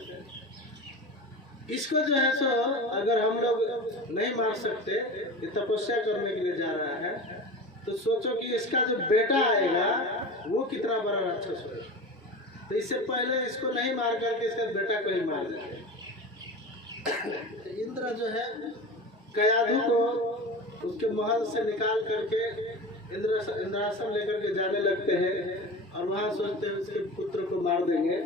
इसको जो है सो अगर हम लोग नहीं मार सकते, ये तपस्या करने के लिए जा रहा है, तो सोचो कि इसका जो बेटा आएगा वो कितना बड़ा राक्षस होगा। तो इससे पहले इसको नहीं मार करके इसका बेटा को ही मार देंगे। इंद्र जो है कयाधु को उसके महल से निकाल करके इंद्रासन लेकर के जाने लगते हैं और वहाँ सोचते हैं उसके पुत्र को मार देंगे।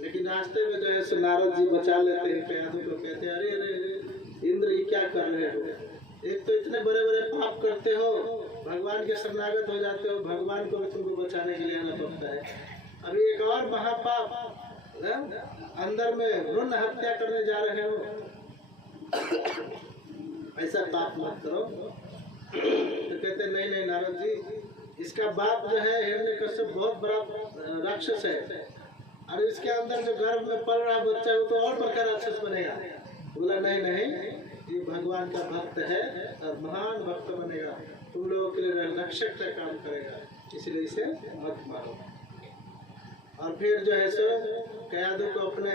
लेकिन रास्ते में जो है नारद जी बचा लेते हैं कयाधु को। कहते हैं अरे अरे इंद्र ये क्या कर रहे हो, एक तो इतने बड़े बड़े पाप करते हो, भगवान के शरणागत हो जाते हो, भगवान को भी तुमको बचाने के लिए आना पड़ता है। अभी एक और महापाप अंदर में भ्रूण हत्या करने जा रहे हो, ऐसा पाप मत करो। तो कहते नहीं नहीं नारद जी, इसका बाप जो है हिरण्यकश्यप बहुत बड़ा राक्षस है, और इसके अंदर जो गर्भ में पल रहा बच्चा है वो तो और बड़ा राक्षस बनेगा। बोला नहीं नहीं, ये भगवान का भक्त है और महान भक्त बनेगा, तुम लोगों के लिए रक्षक का काम करेगा, इसलिए इसे मत मारो। और फिर जो है सो कयाधु को अपने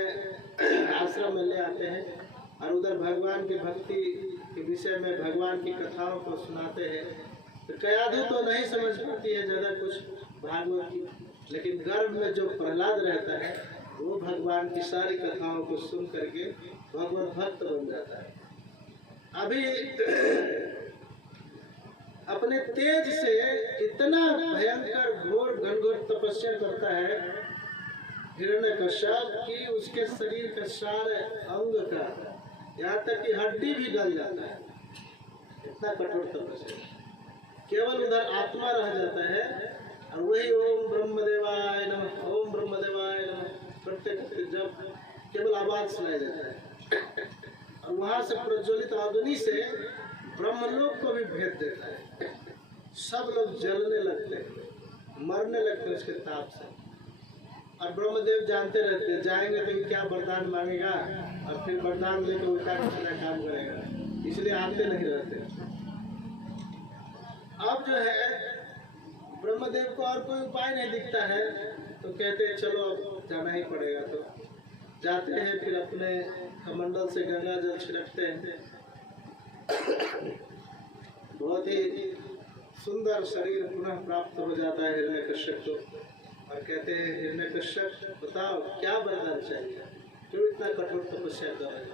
आश्रम में ले आते हैं और उधर भगवान की भक्ति के विषय में भगवान की कथाओं को सुनाते हैं। तो कयाधु तो नहीं समझ पाती है ज़्यादा कुछ भागवत की, लेकिन गर्भ में जो प्रहलाद रहता है वो भगवान की सारी कथाओं को सुन करके भगवत भक्त बन जाता है। अभी अपने तेज से इतना भयंकर घोर घनघोर तपस्या करता है हिरण्यकश्यप कि उसके शरीर का सारे अंग का, यहाँ तक कि हड्डी भी गल जाता है, इतना कठोर तपस्या। केवल उधर आत्मा रह जाता है और वही ओम ब्रह्मदेवाय नमः, ओम ब्रह्मदेवाय नमः करते करते जब केवल आवाज सुनाई देता है और वहाँ से प्रज्वलित अग्नि से ब्रह्मलोक को भी भेद देता है। सब लोग जलने लगते हैं, मरने लगते हैं उसके ताप से। और ब्रह्मदेव जानते रहते हैं जाएंगे तो क्या वरदान मांगेगा और फिर वरदान लेकर उल्टा कितना काम करेगा, इसलिए आते नहीं रहते। अब जो है ब्रह्मदेव को और कोई उपाय नहीं दिखता है, तो कहते हैं चलो अब जाना ही पड़ेगा। तो जाते हैं, फिर अपने कमंडल से गंगा जल छिड़कते हैं। बहुत ही सुंदर शरीर पुनः प्राप्त हो जाता है हिरण्यकश्यप को। और कहते हैं हिरण्यकश्यप बताओ क्या वरदान चाहिए, क्यों इतना कठोर तपस्या कर रहे हैं।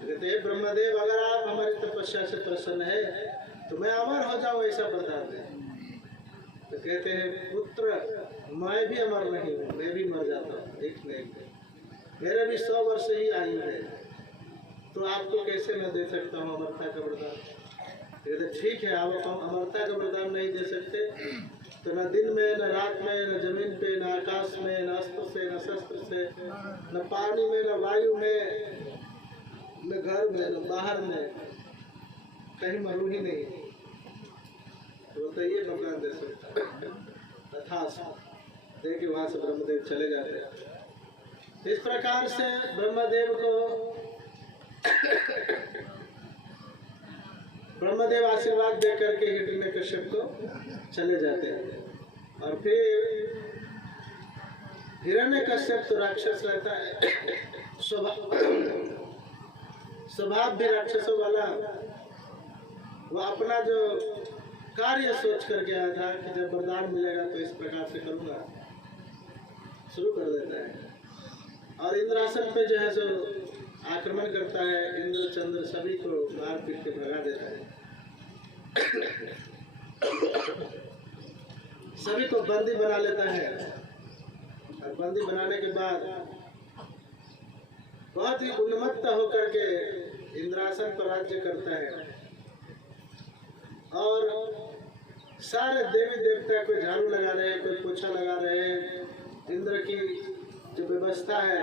कहते हैं ब्रह्मदेव अगर आप हमारी तपस्या से प्रसन्न है तो मैं अमर हो जाऊँ, ऐसा वरदान दें। तो कहते हैं पुत्र मैं भी अमर नहीं हूँ, मैं भी मर जाता हूँ एक न एक दिन, मेरे भी 100 वर्ष ही आयु है, तो आपको कैसे मैं दे सकता हूँ अमरता का वरदान। कहते ठीक है, आप अमरता का वरदान नहीं दे सकते तो न दिन में न रात में न जमीन पे न आकाश में न अस्त्र से न शस्त्र से न पानी में न वायु में न घर में न बाहर में कहीं मरू ही नहीं, तो ये वरदान दे सकता है। तथा देखिए वहाँ से ब्रह्मदेव चले जाते हैं। इस प्रकार से ब्रह्मदेव आशीर्वाद दे करके हिरण्यकश्यप को चले जाते हैं। और फिर हिरण्यकश्यप तो राक्षस रहता है, स्वभाव भी राक्षसों वाला, वो अपना जो कार्य सोच कर गया था कि जब वरदान मिलेगा तो इस प्रकार से करूँगा, शुरू कर देता है। और इंद्रासन पे जो है जो आक्रमण करता है, इंद्र चंद्र सभी को मार पीट के भगा देता है। सभी को बंदी बना लेता है और बंदी बनाने के बाद बहुत ही उन्मत्त होकर के इंद्रासन पर राज्य करता है और सारे देवी देवता कोई झाड़ू लगा रहे हैं, कोई पोछा लगा रहे हैं। इंद्र की जो व्यवस्था है,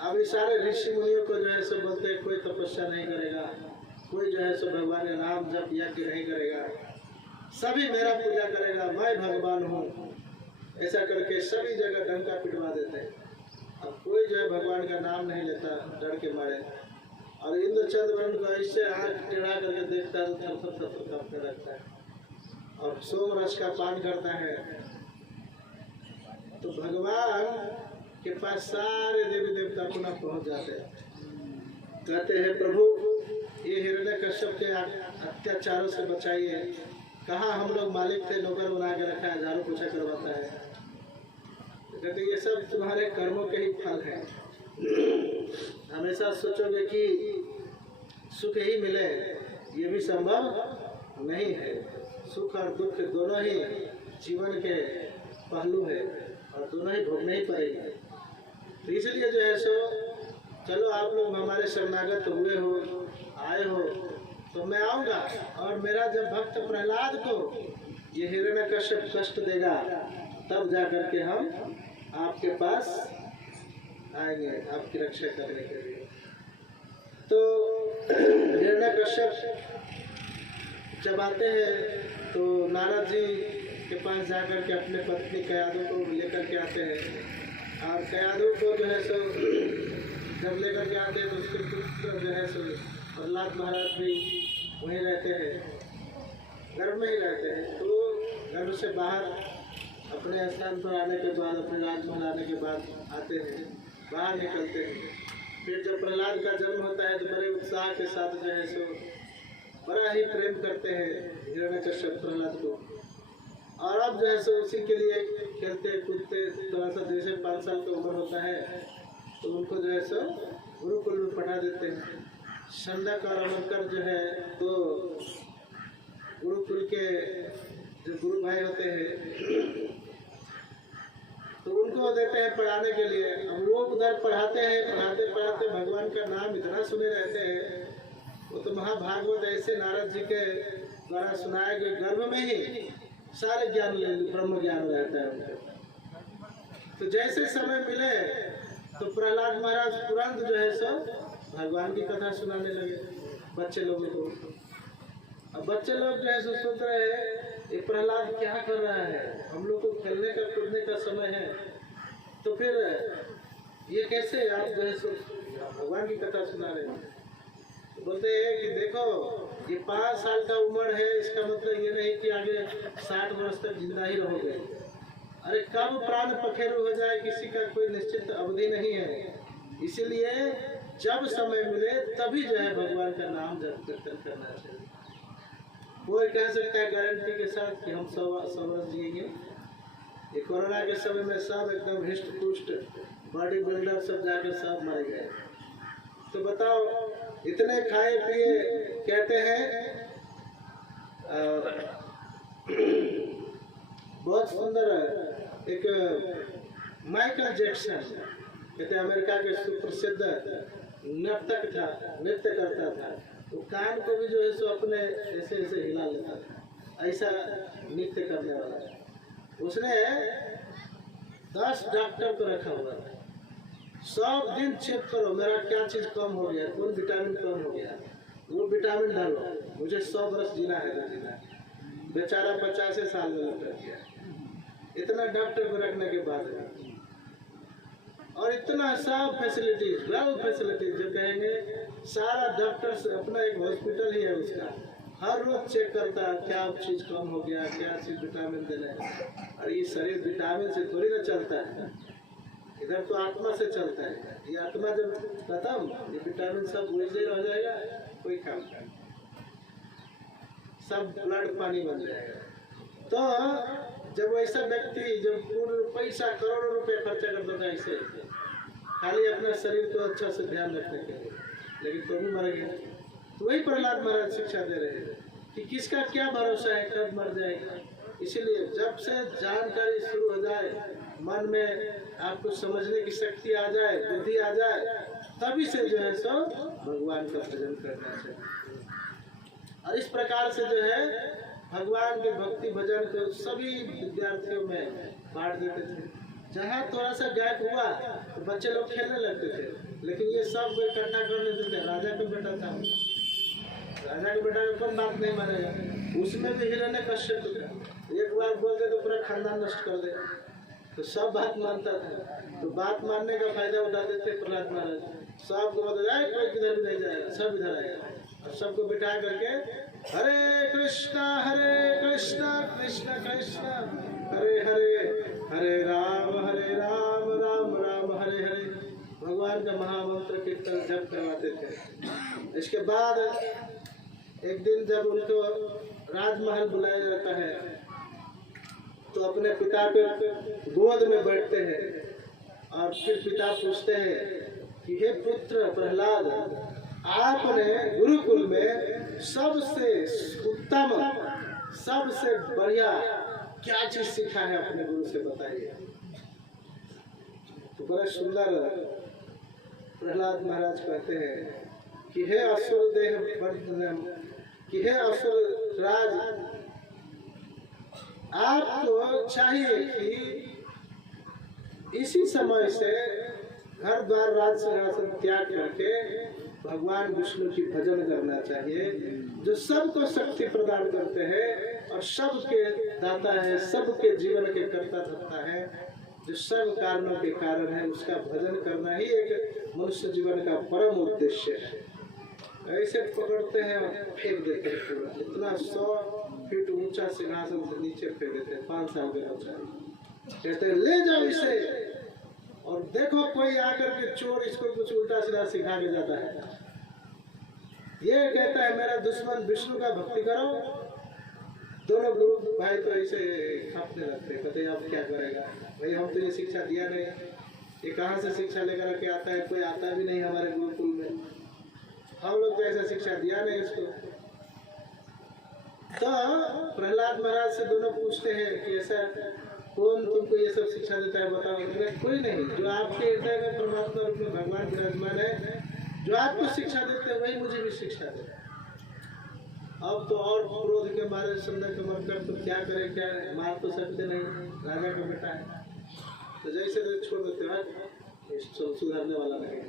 अभी सारे ऋषि मुनियों को जो है सो बोलते हैं कोई तपस्या नहीं करेगा, कोई जो है सो भगवान का नाम जप यज्ञ नहीं करेगा, सभी मेरा पूजा करेगा, मैं भगवान हूँ, ऐसा करके सभी जगह डंका पिटवा देते हैं। अब कोई जो है भगवान का नाम नहीं लेता डर के मारे। और इंद्र चंद्र को ऐसे आँख टेढ़ा करके देखता है तो थर कांपने लगता है और सोम रस का पान करता है। तो भगवान के पास सारे देवी देवता पुनः पहुंच जाते हैं, कहते हैं प्रभु ये हिरण्यकश्यप के अत्याचारों से बचाइए। कहाँ हम लोग मालिक थे, नौकर बना के रखा है, झाड़ू पोछा करवाता है। तो कहते ये सब तुम्हारे कर्मों के ही फल है। हमेशा सोचोगे कि सुख ही मिले, ये भी संभव नहीं है। सुख और दुख दोनों ही जीवन के पहलू है और दोनों ही भोगने ही पड़ेंगे। तो इसलिए जो है सो चलो आप लोग हमारे शरणागत हुए हो, आए हो, तो मैं आऊँगा और मेरा जब भक्त प्रहलाद को ये हिरण्यकश्यप कष्ट देगा तब जा कर के हम आपके पास आएंगे आपकी रक्षा करने के लिए। तो हिरण्यकश्यप जब आते हैं तो नारद जी के पास जाकर के अपने पत्नी कयादु को लेकर के आते हैं और कयादु को जो है सो जब लेकर के आते हैं तो उसके पुत्र जो है सो प्रहलाद महाराज भी वहीं रहते हैं, गर्भ में ही रहते हैं। तो गर्भ से बाहर अपने स्थान पर आने के बाद, अपने राजमहल आने के बाद आते हैं, बाहर निकलते हैं। फिर जब प्रहलाद का जन्म होता है तो बड़े उत्साह के साथ जो है सो बड़ा ही प्रेम करते हैं हिरण्यकश्यप प्रहलाद को। और अब जो है सो उसी के लिए खेलते कूदते, थोड़ा सा जैसे 5 साल की उम्र होता है तो उनको जो है सो गुरुकुल में पढ़ा देते हैं। शंडक और अमरकर जो है तो गुरुकुल के जो गुरु भाई होते हैं तो उनको देते हैं पढ़ाने के लिए। अब वो उधर पढ़ाते हैं, पढ़ाते पढ़ाते भगवान का नाम इतना सुने रहते हैं। वो तो महाभागवत ऐसे नारद जी के द्वारा सुनाए गए, गर्भ में ही सारे ज्ञान ब्रह्म ज्ञान रहता है उनको। तो जैसे समय मिले तो प्रहलाद महाराज तुरंत जो है सो भगवान की कथा सुनाने लगे बच्चे लोगों को। अब बच्चे लोग जो है सो सोच रहे हैं ये प्रहलाद क्या कर रहा है, हम लोग को खेलने का कूदने का समय है, तो फिर ये कैसे आप जो है सो भगवान की कथा सुना रहे हैं। तो बोलते हैं कि देखो ये 5 साल का उम्र है, इसका मतलब ये नहीं कि आगे 60 वर्ष तक जिंदा ही रहोगे। अरे कब प्राण पखेरु हो जाए किसी का कोई निश्चित अवधि नहीं है। इसीलिए जब समय मिले तभी जो है भगवान का नाम जप कीर्तन करना चाहिए। कोई कह सकता है गारंटी के साथ कि हम 100 वर्ष जिएंगे। ये कोरोना के समय में सब एकदम हिस्ट पुष्ट बॉडी बिल्डर सब जाकर सब मर गए। तो बताओ इतने खाए पिए, कहते हैं बहुत सुंदर एक माइकल जैक्सन, कहते हैं अमेरिका के सुप्रसिद्ध नर्तक था, नृत्य करता था। वो कान को भी जो है सो अपने ऐसे ऐसे हिला लेता था, ऐसा नृत्य करने वाला। उसने 10 डॉक्टर को रखा हुआ था, सब दिन चेक करो मेरा क्या चीज़ कम हो गया, कौन विटामिन कम हो गया, वो विटामिन डालो, मुझे 100 वर्ष जीना है तो जीना है। बेचारा 50 साल में लौट गया इतना डॉक्टर को रखने के बाद। और इतना सब फैसिलिटीज, वेल फैसिलिटीज जो कहेंगे, सारा डॉक्टर अपना एक हॉस्पिटल ही है उसका, हर रोज चेक करता है क्या चीज़ कम हो गया, क्या चीज़ विटामिन देना है। और ये शरीर विटामिन से थोड़ी ना चलता है, इधर तो आत्मा से चलता है, ये आत्मा जब खत्म, ये विटामिन सब वैसे रह जाएगा, कोई काम का सब ब्लड पानी बन जाएगा। तो जब वैसा व्यक्ति जब पूर्ण पैसा करोड़ों रुपए खर्चा करता था ऐसे खाली अपने शरीर को अच्छा से ध्यान रखने के लिए, लेकिन तो भी मर गए। तो वही प्रहलाद महाराज शिक्षा दे रहे हैं कि किसका क्या भरोसा है, कब मर जाएगा। इसीलिए जब से जानकारी शुरू हो जाए, मन में आपको समझने की शक्ति आ जाए, बुद्धि आ जाए, तभी से जो है सो भगवान का भजन करना चाहिए। और इस प्रकार से जो है भगवान के भक्ति भजन को सभी विद्यार्थियों में बांट देते थे। जहाँ थोड़ा सा गैप हुआ तो बच्चे लोग खेलने लगते थे, लेकिन ये सब को इकट्ठा कर लेते थे। राजा का बेटा था, राजा के बेटा का कौन बात नहीं मानेगा। उसमें भी हिरण्यकश्यप था, एक बार बोलते तो पूरा खानदान नष्ट कर दे, तो सब बात मानता था। तो बात मानने का फायदा उठाते थे प्रहलाद महाराज। सबको बताया कोई किधर भी नहीं जाएगा, सब इधर आएगा। और सबको बिठा करके हरे कृष्णा कृष्ण कृष्ण हरे हरे, हरे राम राम राम हरे हरे, भगवान का महामंत्र कीर्तन जप करवाते थे। इसके बाद एक दिन जब उनको राजमहल बुलाया जाता है तो अपने पिता के गोद में बैठते हैं और फिर पिता पूछते हैं कि हे पुत्र प्रहलाद, आपने गुरुकुल में सबसे उत्तम सबसे बढ़िया क्या चीज सीखा है, अपने गुरु से बताइए। तो बड़ा सुंदर प्रहलाद महाराज कहते हैं कि हे असुर देह कि हे असुर राज, आपको चाहिए कि इसी समय से घर द्वार राज सिंहासन त्याग करके भगवान विष्णु की भजन करना चाहिए, जो सबको शक्ति प्रदान करते हैं और सबके दाता है, सबके जीवन के कर्ता धर्ता है, जो सब कारणों के कारण है। उसका भजन करना ही एक मनुष्य जीवन का परम उद्देश्य है। ऐसे पकड़ते हैं और फेंक देते हैं पूरा, इतना 100 फीट ऊंचा सिंहासन से नीचे फेंक देते हैं। 5 साल के बच्चा कहते हैं ले जाओ इसे, और देखो कोई आकर के चोर इसको कुछ उल्टा सीधा सिखा के जाता है। ये कहता है मेरा दुश्मन विष्णु का भक्ति करो। दोनों गुरु भाई तो ऐसे कांपने लगते, कहते अब क्या करेगा भाई, हम तो ये शिक्षा दिया नहीं, ये कहाँ से शिक्षा लेकर के आता है, कोई आता भी नहीं हमारे गुरुकुल में, हम लोग तो ऐसा शिक्षा दिया नहीं इसको। तो प्रहलाद महाराज से दोनों पूछते हैं कि ऐसा कौन तुमको ये सब शिक्षा देता है, बताओ। कोई नहीं, जो आपके हृदय में परमात्मा रूप में भगवान विराजमान है, जो आपको शिक्षा देते हैं वही मुझे भी शिक्षा देते हैं। अब तो और क्रोध के मारे सुंदर कमर कर, तो क्या करे, क्या मार तो सकते नहीं, राजा का बेटा है, तो जैसे छोड़ देते हैं, सुधरने वाला नहीं।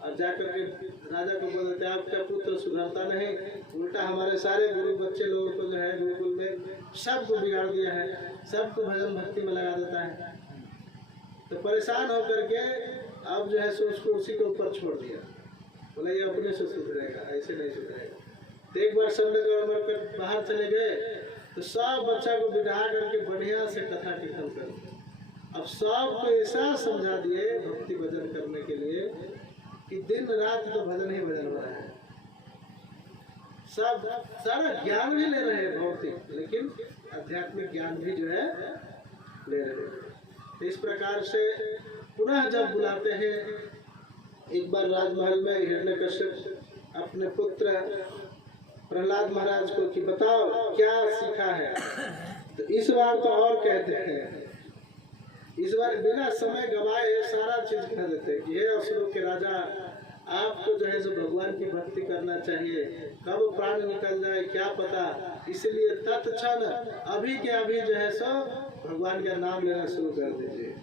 और जाकर के राजा को बोल देते आपका पुत्र सुधरता नहीं, उल्टा हमारे सारे गुरु बच्चे लोगों को जो है गुरुकुल में सबको बिगाड़ दिया है, सबको भजन भक्ति में लगा देता है। तो परेशान होकर के अब जो है उसको उसी के ऊपर छोड़ दिया, बोला ये अपने से सुधरेगा, ऐसे नहीं सुधरेगा। तो एक बार सब बाहर चले गए तो सब बच्चा को बिठा करके बढ़िया से कथा कीर्तन कर, अब सबको ऐसा समझा दिए भक्ति भजन करने के लिए कि दिन रात तो भजन ही भजन हो रहा है। सब सारा ज्ञान भी ले रहे हैं भौतिक, लेकिन आध्यात्मिक ज्ञान भी जो है ले रहे हैं। इस प्रकार से पुनः जब बुलाते हैं, एक बार राजमहल में हिरण्यकश्यप अपने पुत्र प्रहलाद महाराज को कि बताओ क्या सीखा है, तो इस बार तो और कहते हैं, इस बार बिना समय गवाए सारा चीज कह देते हैं कि हे असुरों के राजा, आपको जो है सो भगवान की भक्ति करना चाहिए, कब प्राण निकल जाए क्या पता, इसलिए तत्क्षण अभी के अभी जो है सो भगवान का नाम लेना शुरू कर दीजिए।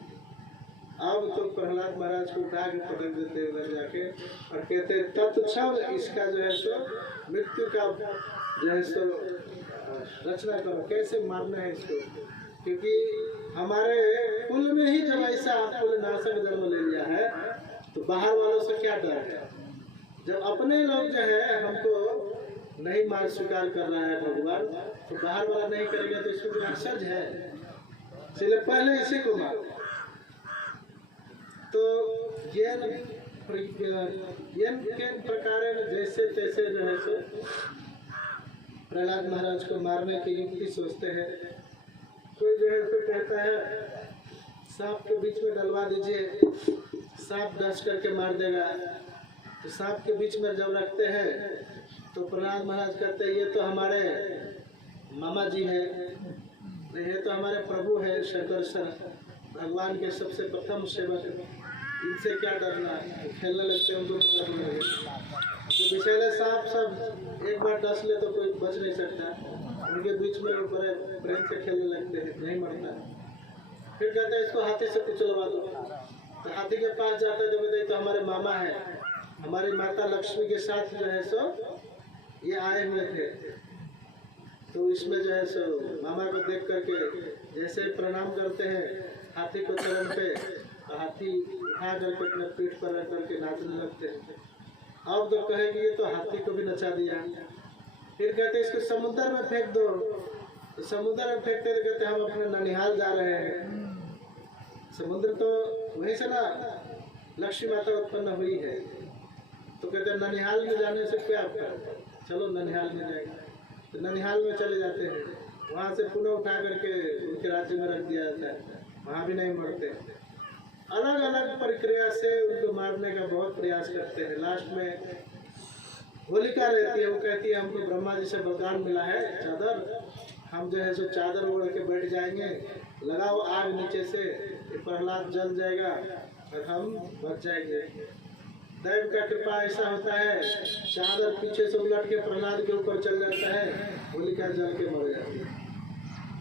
अब तो प्रहलाद महाराज को उठा के पटक देते हैं उधर जाके और कहते तत्क्षण इसका जो है सो मृत्यु का जो है सो रचना करो, कैसे मारना है इसको, क्योंकि हमारे कुल में ही जब ऐसा कुल नाशक जन्म ले लिया है तो बाहर वालों से क्या डर है। जब अपने लोग जो है हमको नहीं मान स्वीकार कर रहा है भगवान, तो बाहर वाला नहीं करेगा तो इसको आश्चर्य है, इसलिए पहले इसी को मार। किन प्रकार जैसे तैसे जो है सो प्रहलाद महाराज को मारने की युक्ति सोचते हैं। कोई जो है सो कहता है सांप के बीच में डलवा दीजिए, सांप डस करके मार देगा। तो सांप के बीच में जब रखते हैं तो प्रहलाद महाराज कहते हैं ये तो हमारे मामा जी है, ये तो हमारे प्रभु है, शंकरसर भगवान के सबसे प्रथम सेवक, इनसे क्या डरना। खेलने लगते हैं, उनको डरने लगे। तो विषैले सांप सब एक बार डस ले तो कोई बच नहीं सकता, उनके बीच में वो बड़े प्रेम से खेलने लगते हैं, नहीं मरता। फिर कहते हैं इसको हाथी से कुचलवा दो। तो हाथी के पास जाते हैं तो कहते हैं तो हमारे मामा है, हमारी माता लक्ष्मी के साथ जो है सो ये आए हुए थे। तो इसमें जो है सो मामा को देख करके जैसे प्रणाम करते हैं हाथी को चरण पे, तो हाथी उठा करके अपने पीठ पर रख करके नाचने लगते हैं। अब तो कहेंगे ये तो हाथी को भी नचा दिया। फिर कहते इसको समुद्र में फेंक दो। तो समुद्र में फेंकते तो कहते हम अपने ननिहाल जा रहे हैं। समुद्र तो वहीं से ना लक्ष्मी माता उत्पन्न हुई है। तो कहते हैं ननिहाल में जाने से क्या आपका, चलो ननिहाल में जाएंगे। तो ननिहाल में चले जाते हैं, वहाँ से पुनः उठा करके उनके राज्य में रख दिया जाता है, वहाँ भी नहीं मरते। अलग अलग प्रक्रिया से उनको मारने का बहुत प्रयास करते हैं। लास्ट में होलिका रहती है, वो कहती है हमको ब्रह्मा जी से वरदान मिला है चादर, हम जो है सो चादर ओढ़ के बैठ जाएंगे, लगाओ आग नीचे से, प्रहलाद जल जाएगा और हम बच जाएंगे। दैव का कृपा ऐसा होता है, चादर पीछे से उलट के प्रहलाद के ऊपर चल जाता है, होलिका जल के मर जाती है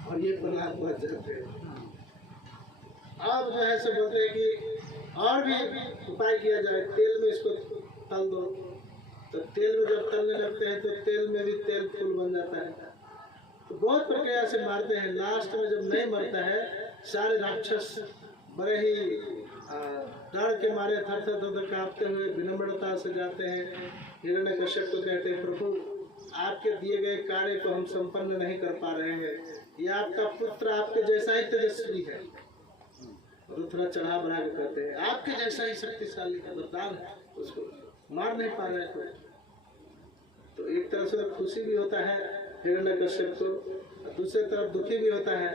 और ये प्रहलाद बच जाते हैं। अब जो है सो बोलते हैं कि और भी उपाय किया जाए, तेल में इसको तल दो। तो तेल में जब तलने लगते हैं तो तेल में भी तेल फूल बन जाता है। तो बहुत प्रक्रिया से मारते हैं। लास्ट में जब नहीं मरता है, सारे राक्षस बड़े ही डर के मारे थर थर कांपते हुए विनम्रता से जाते हैं। हिरण्यकश्यप को कहते हैं प्रभु आपके दिए गए कार्य को हम संपन्न नहीं कर पा रहे हैं, ये आपका पुत्र आपके जैसा ही तेजस्वी है। और थोड़ा चढ़ा बढ़ा के कहते हैं आपके जैसा ही शक्तिशाली का वरदान है, उसको मार नहीं पा रहे कोई। तो एक तरफ से खुशी भी होता है हिरण्यकश्यप को, दूसरी तरफ दुखी भी होता है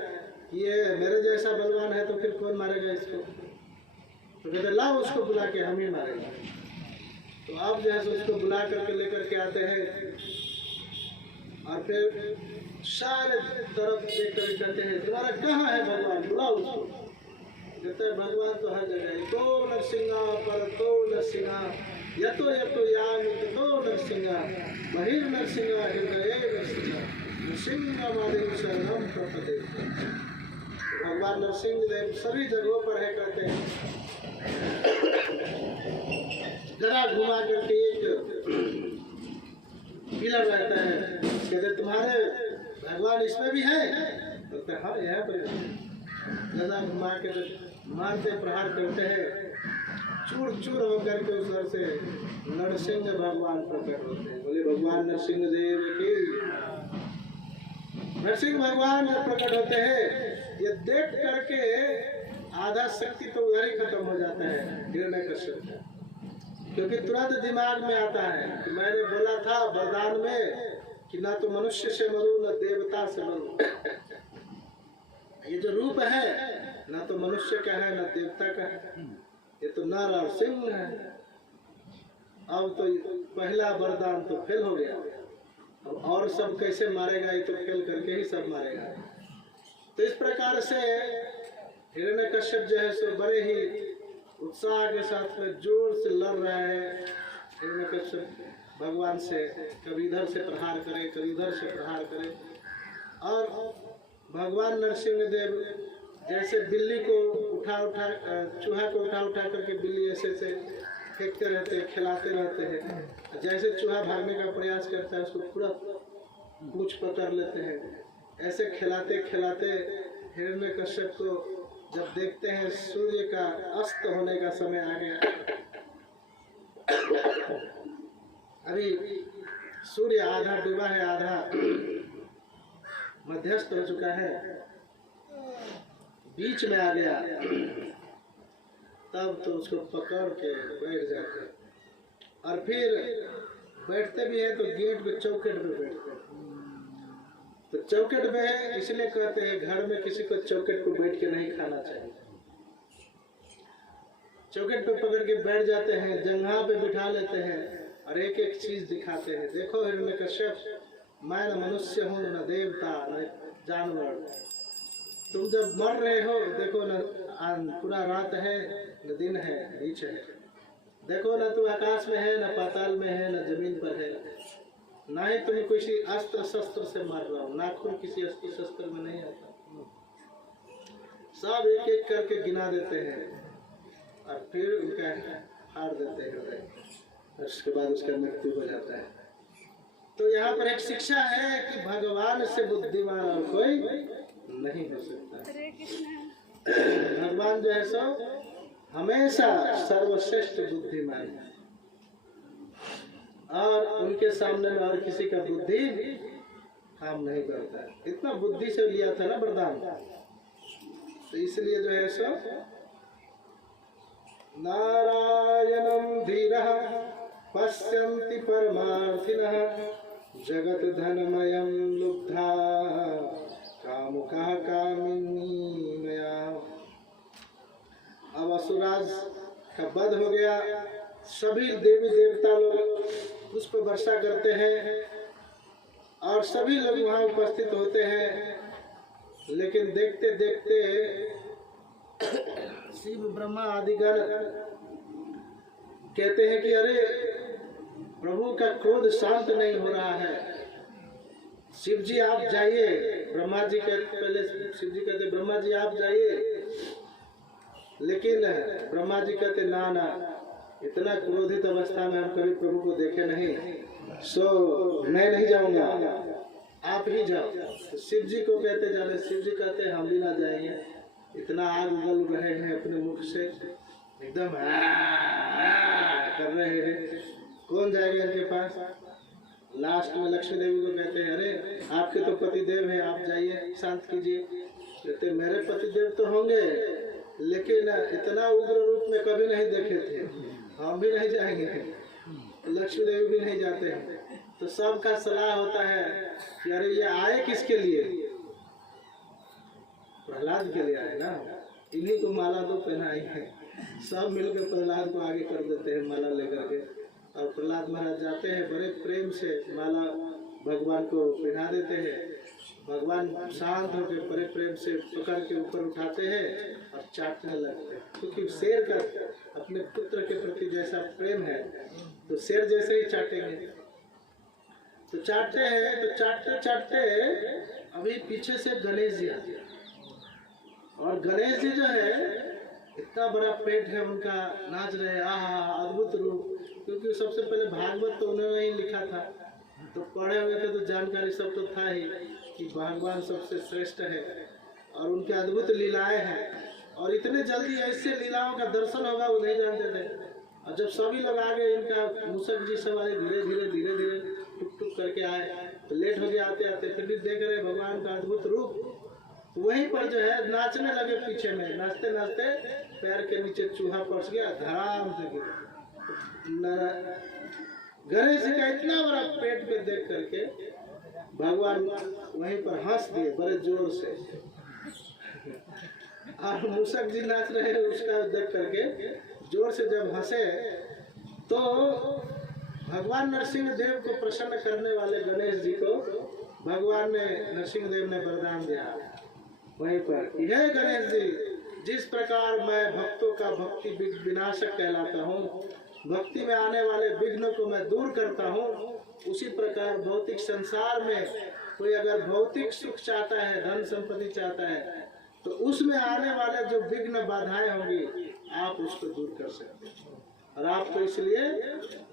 कि ये मेरे जैसा बलवान है तो फिर कौन मारेगा इसको। तो कहते लाओ उसको बुला के हम ही मारेंगे। तो आप जो है उसको बुला करके लेकर के आते हैं और फिर सारे तरफ देख कर कहते हैं तुम्हारा कहाँ है भगवान, बुलाओ उसको। कहते हैं भगवान तो हर जगह है, तो नरसिंहा पर तो नरसिंहा यतो यतो याम तो नरसिंहा बहिर नरसिंहा हृदय नरसिंहा नरसिंह मादेव शरणम प्रपदे। भगवान नरसिंह देव सभी जगहों पर है कहते हैं। जरा घुमा करके एक पिलर रहता है, कहते तुम्हारे भगवान इसमें भी है, तो हाँ यहाँ पर जरा घुमा के मारते प्रहार करते हैं, चूर चूर होकर के उस से नरसिंह भगवान प्रकट होते हैं। बोले भगवान नरसिंह देव की। नरसिंह भगवान प्रकट होते हैं, ये देख करके आधा शक्ति तो उधर ही खत्म हो जाता है हिरण्यकश्यप का, क्योंकि तुरंत दिमाग में आता है कि मैंने बोला था वरदान में कि ना तो मनुष्य से मरूं न देवता से मरूं। ये जो रूप है ना तो मनुष्य का है ना देवता का है, ये तो नर और सिंह है। अब तो पहला वरदान तो फेल हो गया, अब और सब कैसे मारेगा, ये तो फेल करके ही सब मारेगा। तो इस प्रकार से हिरण्यकश्यप जो है सो बड़े ही उत्साह के साथ में जोर से लड़ रहा है। हिरण्यकश्यप भगवान से कभी इधर से प्रहार करे, कभी उधर से प्रहार करे। और भगवान नरसिंह देव जैसे बिल्ली को चूहा को उठा करके बिल्ली ऐसे से फेंकते रहते हैं, खिलाते रहते हैं। जैसे चूहा भागने का प्रयास करता है उसको पूरा पूंछ पकड़ लेते हैं। ऐसे खिलाते खिलाते हिरण्यकश्यप को जब देखते हैं सूर्य का अस्त होने का समय आ गया, अभी सूर्य आधा डूबा है, आधा मध्यस्थ हो चुका है, बीच में आ गया। तब तो उसको पकड़ के बैठ जाते हैं। और फिर बैठते भी हैं तो गेट पे चौखट पे बैठते हैं। तो चौखट पे है इसलिए कहते हैं घर में किसी को चौखट पे बैठ के नहीं खाना चाहिए। चौखट पे पकड़ के बैठ जाते हैं, जंघा पे बिठा लेते हैं और एक एक चीज दिखाते हैं। देखो हिरण्यकश्यप, मैं न मनुष्य हूँ न देवता न जानवर। तुम जब मर रहे हो देखो न पूरा रात है न दिन है, बीच है। देखो न तू आकाश में है न पाताल में है न जमीन पर है। ना ही तुम किसी अस्त्र शस्त्र से मार रहा हो, नाखून किसी अस्त्र शस्त्र में नहीं आता। सब एक एक करके गिना देते हैं और फिर उनका हार देते हैं। उसके बाद उसका मृत्यु हो जाता है। तो यहाँ पर एक शिक्षा है कि भगवान से बुद्धिमान और कोई नहीं हो सकता। भगवान जो है सो हमेशा सर्वश्रेष्ठ बुद्धिमान है और उनके सामने में और किसी का बुद्धि काम नहीं करता। इतना बुद्धि से लिया था ना वरदान, तो इसलिए जो है सो नारायणं धीरः पश्यन्ति परमार्थिनः जगत धनमयं लुब्धा कामुकः कामिनीमया। अब असुराज का वध हो गया। सभी देवी देवता लोग पुष्प वर्षा करते हैं और सभी लोग वहाँ उपस्थित होते हैं। लेकिन देखते देखते शिव ब्रह्मा आदि गण कहते हैं कि अरे प्रभु का क्रोध शांत नहीं हो रहा है, शिव जी आप जाइए। ब्रह्मा जी के पहले शिव जी कहते ब्रह्मा जी आप जाइए, लेकिन ब्रह्मा जी कहते ना ना, इतना क्रोधित अवस्था में हम कभी प्रभु को देखे नहीं, सो मैं नहीं जाऊंगा, आप ही जाओ। तो शिव जी को कहते जाने, शिव जी कहते हम भी ना जाएंगे, इतना आग उगल रहे हैं अपने मुख से, एकदम कर रहे हैं, कौन जाएगा इनके पास। लास्ट में लक्ष्मी देवी को कहते हैं अरे आपके तो पतिदेव हैं, आप जाइए शांत कीजिए। कहते मेरे पतिदेव तो होंगे लेकिन इतना उग्र रूप में कभी नहीं देखे थे, हम भी नहीं जाएंगे। लक्ष्मी देवी भी नहीं जाते हैं। तो सबका सलाह होता है कि अरे ये आए किसके लिए, प्रहलाद के लिए आए ना, इन्हीं को माला दो पहनाई है। सब मिलकर प्रहलाद को आगे कर देते हैं माला लेकर के, और प्रहलाद महाराज जाते हैं, बड़े प्रेम से माला भगवान को पहना देते हैं। भगवान शांत होकर बड़े प्रेम से पकड़ के ऊपर उठाते हैं और चाटने लगते हैं, क्योंकि शेर का अपने पुत्र के प्रति जैसा प्रेम है तो शेर जैसे ही चाटेंगे। तो चाटते हैं, तो चाटते चाटते अभी पीछे से गणेश जी आते हैं, और गणेश जी जो है इतना बड़ा पेट है उनका, नाच रहे, आहा अद्भुत रूप। क्योंकि सबसे पहले भागवत तो उन्होंने ही लिखा था, तो पढ़े हुए थे, तो जानकारी सब तो था ही कि भगवान सबसे श्रेष्ठ है और उनके अद्भुत लीलाएं हैं। और इतने जल्दी ऐसे लीलाओं का दर्शन होगा वो नहीं जानते थे। और जब सभी लोग आ गए, इनका मूसक जी सब आए, धीरे धीरे टुक टुक करके आए, तो लेट हो गया आते आते, फिर भी देख रहे भगवान का अद्भुत रूप। वहीं पर जो है नाचने लगे, पीछे में नाचते नाचते पैर के नीचे चूहा पड़ गया, धड़ाम से गिरा। गणेश जी का इतना बड़ा पेट पे देख करके भगवान वहीं पर हंस दिए बड़े जोर से, और मूसक जी नाच रहे हैं उसका देख करके जोर से जब हंसे, तो भगवान नरसिंह देव को प्रसन्न करने वाले गणेश जी को भगवान ने नरसिंह देव ने वरदान दिया वहीं पर, हे गणेश जी, जिस प्रकार मैं भक्तों का भक्ति विनाशक कहलाता हूँ, भक्ति में आने वाले विघ्न को मैं दूर करता हूँ, उसी प्रकार भौतिक संसार में कोई अगर भौतिक सुख चाहता है, धन संपत्ति चाहता है, तो उसमें आने वाले जो विघ्न बाधाएं होंगी आप उसको दूर कर सकते हैं, और आपको इसलिए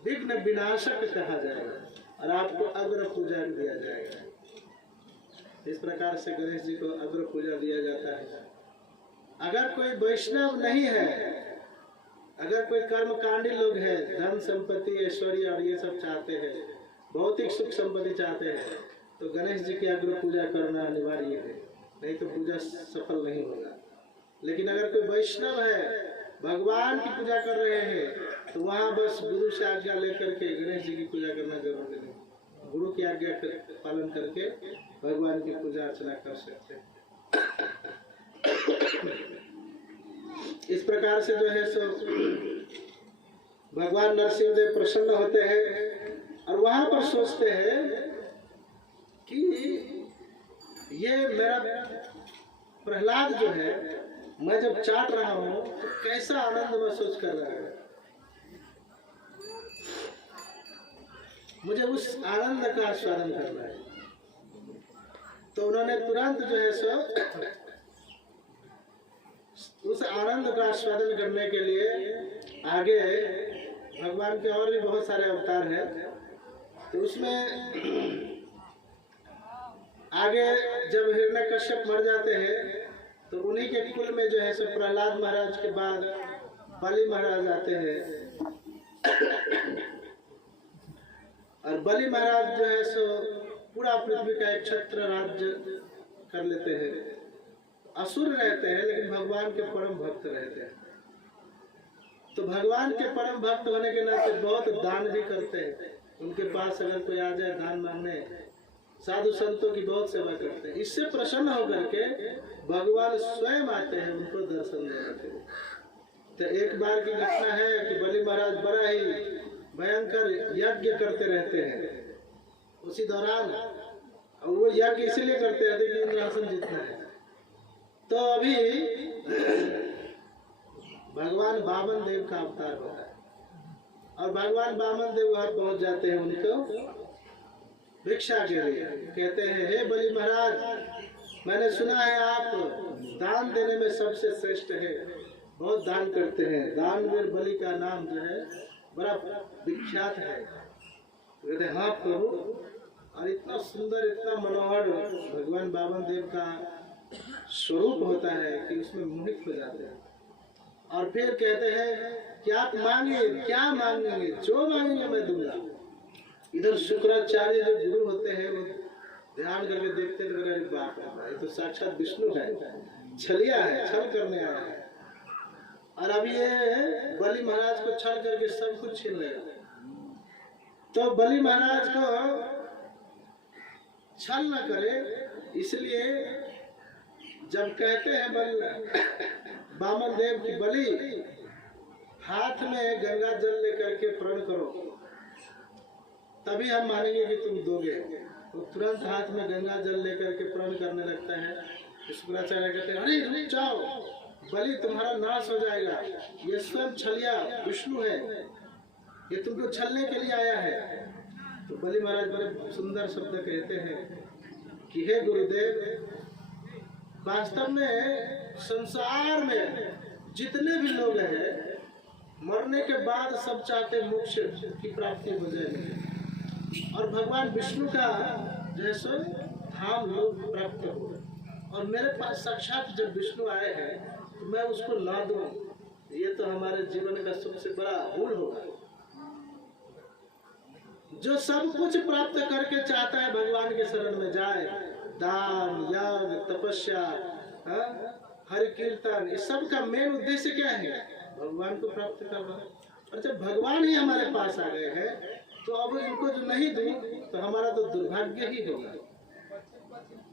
विघ्न विनाशक कहा जाएगा और आपको अग्र पूजा दिया जाएगा। इस प्रकार से गणेश जी को अग्र पूजा दिया जाता है। अगर कोई वैष्णव नहीं है, अगर कोई कर्मकांडी लोग हैं, धन संपत्ति ऐश्वर्य और ये सब चाहते हैं, भौतिक सुख संपत्ति चाहते हैं, तो गणेश जी की अग्र पूजा करना अनिवार्य है, नहीं तो पूजा सफल नहीं होगा। लेकिन अगर कोई वैष्णव है भगवान की पूजा कर रहे हैं तो वहाँ बस गुरु से आज्ञा लेकर के गणेश जी की पूजा करना जरूरी नहीं। गुरु की आज्ञा पालन करके भगवान की पूजा अर्चना कर सकते हैं। इस प्रकार से जो है सो भगवान नरसिंह देव प्रसन्न होते हैं और वहां पर सोचते हैं कि ये मेरा प्रहलाद जो है, मैं जब चाट रहा हूं तो कैसा आनंद महसूस कर रहा है, मुझे उस आनंद का आस्वादन करना है। तो उन्होंने तुरंत जो है सो उस आनंद का आस्वादन करने के लिए आगे भगवान के और भी बहुत सारे अवतार हैं, तो उसमें आगे जब हिरण्यकश्यप मर जाते हैं तो उन्हीं के कुल में जो है सो प्रहलाद महाराज के बाद बलि महाराज आते हैं और बलि महाराज जो है सो पूरा पृथ्वी का एक छत्र राज्य कर लेते हैं। असुर रहते हैं लेकिन भगवान के परम भक्त रहते हैं। तो भगवान के परम भक्त होने के नाते बहुत दान भी करते हैं। उनके पास अगर कोई आ जाए दान मांगने, साधु संतों की बहुत सेवा करते हैं। इससे प्रसन्न होकर के भगवान स्वयं आते हैं उनको दर्शन देने के लिए। तो एक बार की घटना है कि बलि महाराज बड़ा ही भयंकर यज्ञ करते रहते हैं। उसी दौरान वो यज्ञ इसलिए करते रहते कि इंद्रासन जीतना है। तो अभी भगवान वामन देव का अवतार होता है और भगवान वामन देव वहां पहुंच जाते हैं उनको भिक्षा के लिए। कहते हैं, हे बलि महाराज, मैंने सुना है आप दान देने में सबसे श्रेष्ठ है, बहुत दान करते हैं। दानवीर बलि का नाम जो है बड़ा विख्यात है। कहते हैं, हाँ प्रभु। और इतना सुंदर, इतना मनोहर भगवान वामन देव का स्वरूप होता है कि उसमें मोहित हो जाते हैं। और फिर कहते हैं कि आप मांगिए, क्या मांगेंगे, जो मांगेंगे मैं दूंगा। इधर शुक्राचार्य जो गुरु होते हैं वो ध्यान करके देखते हैं, तो अरे बाप रे, ये तो साक्षात विष्णु है, छलिया है, छल करने आया है। और अब ये बलि महाराज को छल करके सब कुछ छीन लेगा। तो बलि महाराज को छल न करे, इसलिए जब कहते हैं वामन देव की बलि, हाथ में गंगा जल लेकर के प्रण करो, तभी हम मानेंगे कि तुम दोगे। तो तुरंत हाथ में गंगा जल लेकर के प्रण करने लगता है। शुक्राचार्य कहते हैं, अरे रुक जाओ, बलि तुम्हारा नाश हो जाएगा, ये स्वयं छलिया विष्णु है, ये तुमको छलने के लिए आया है। तो बलि महाराज बड़े सुंदर शब्द कहते हैं कि हे गुरुदेव, वास्तव में संसार में जितने भी लोग हैं, मरने के बाद सब चाहते मोक्ष की प्राप्ति हो जाए और भगवान विष्णु का जैसे धाम लोग प्राप्त हो। और मेरे पास साक्षात जब विष्णु आए हैं तो मैं उसको ना दूं, ये तो हमारे जीवन का सबसे बड़ा भूल होगा। जो सब कुछ प्राप्त करके चाहता है भगवान के शरण में जाए, दान, यज्ञ, तपस्या, हरि कीर्तन, इस सब का मेन उद्देश्य क्या है? भगवान को प्राप्त करना। और जब भगवान ही हमारे पास आ गए हैं तो अब इनको जो नहीं दूं तो हमारा तो दुर्भाग्य ही होगा।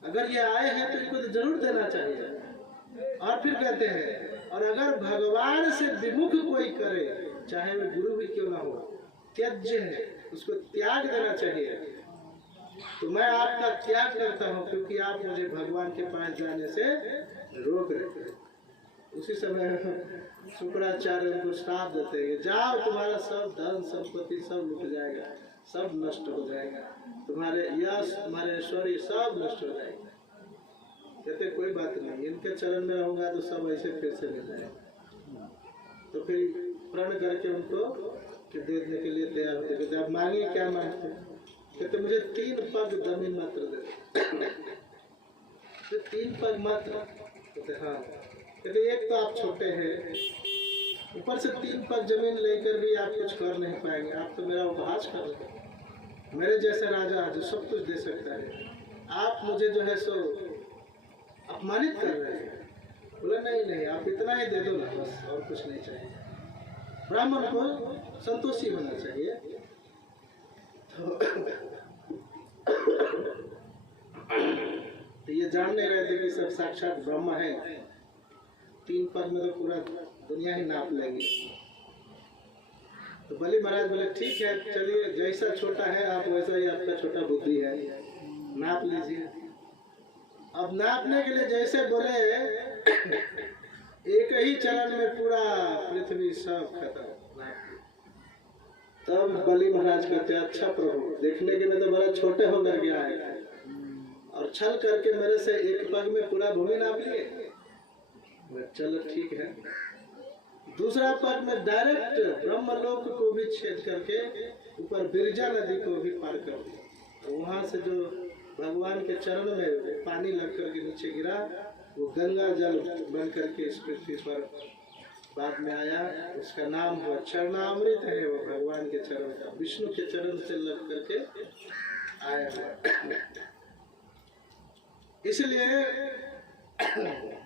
अगर ये आए हैं तो इनको तो जरूर देना चाहिए। और फिर कहते हैं, और अगर भगवान से विमुख कोई करे, चाहे वह गुरु भी क्यों ना हो, त्याज्य है, उसको त्याग देना चाहिए। तो मैं आपका त्याग करता हूँ क्योंकि आप मुझे भगवान के पास जाने से रोक रहे थे। उसी समय शुक्राचार्य उनको श्राप देते हैं, जाओ, तुम्हारा सब धन संपत्ति सब लुट जाएगा, सब नष्ट हो जाएगा, तुम्हारे यश, तुम्हारे ऐश्वर्य सब नष्ट हो जाएगा। कहते कोई बात नहीं, इनके चरण में रहूंगा तो सब ऐसे फिर से मिल जाएगा। तो फिर प्रण करके उनको देने के लिए तैयार होते। कहते आप मांगिए, क्या मांगते? कहते मुझे 3 पग जमीन मात्र दे। तो 3 पग मात्र? कहते हाँ। कहते एक तो आप छोटे हैं, ऊपर से 3 पग जमीन लेकर भी आप कुछ कर नहीं पाएंगे, आप तो मेरा उपहास कर रहे हैं। मेरे जैसे राजा जो सब कुछ दे सकता है, आप मुझे जो है सो अपमानित कर रहे हैं। बोला नहीं नहीं, आप इतना ही दे दो ना बस, और कुछ नहीं चाहिए। ब्राह्मण को संतोषी होना चाहिए। तो ये जान नहीं रहे थे कि सब साक्षात ब्रह्म है। 3 पग में तो पूरा दुनिया ही नाप लेंगे। तो बलि महाराज बोले ठीक है, चलिए जैसा छोटा है आप वैसा ही आपका छोटा बुद्धि है, नाप लीजिए। अब नापने के लिए जैसे बोले, एक ही चरण में पूरा पृथ्वी सब खत्म। तब बलि महाराज कहते अच्छा प्रभु, देखने के में तो बड़ा छोटे होकर गया है और छल करके मेरे से एक पग में पूरा भूमि नाप लिए। चलो ठीक है। दूसरा पग में डायरेक्ट ब्रह्मलोक को भी छेद करके ऊपर बिरजा नदी को भी पार कर दिया। तो वहां से जो भगवान के चरण में पानी लग करके नीचे गिरा, वो गंगा जल बन करके इस पृथ्वी पर बाद में आया। उसका नाम हुआ चरणामृत है। वो भगवान के चरण का, विष्णु के चरण से लग करके आया हुआ। इसलिए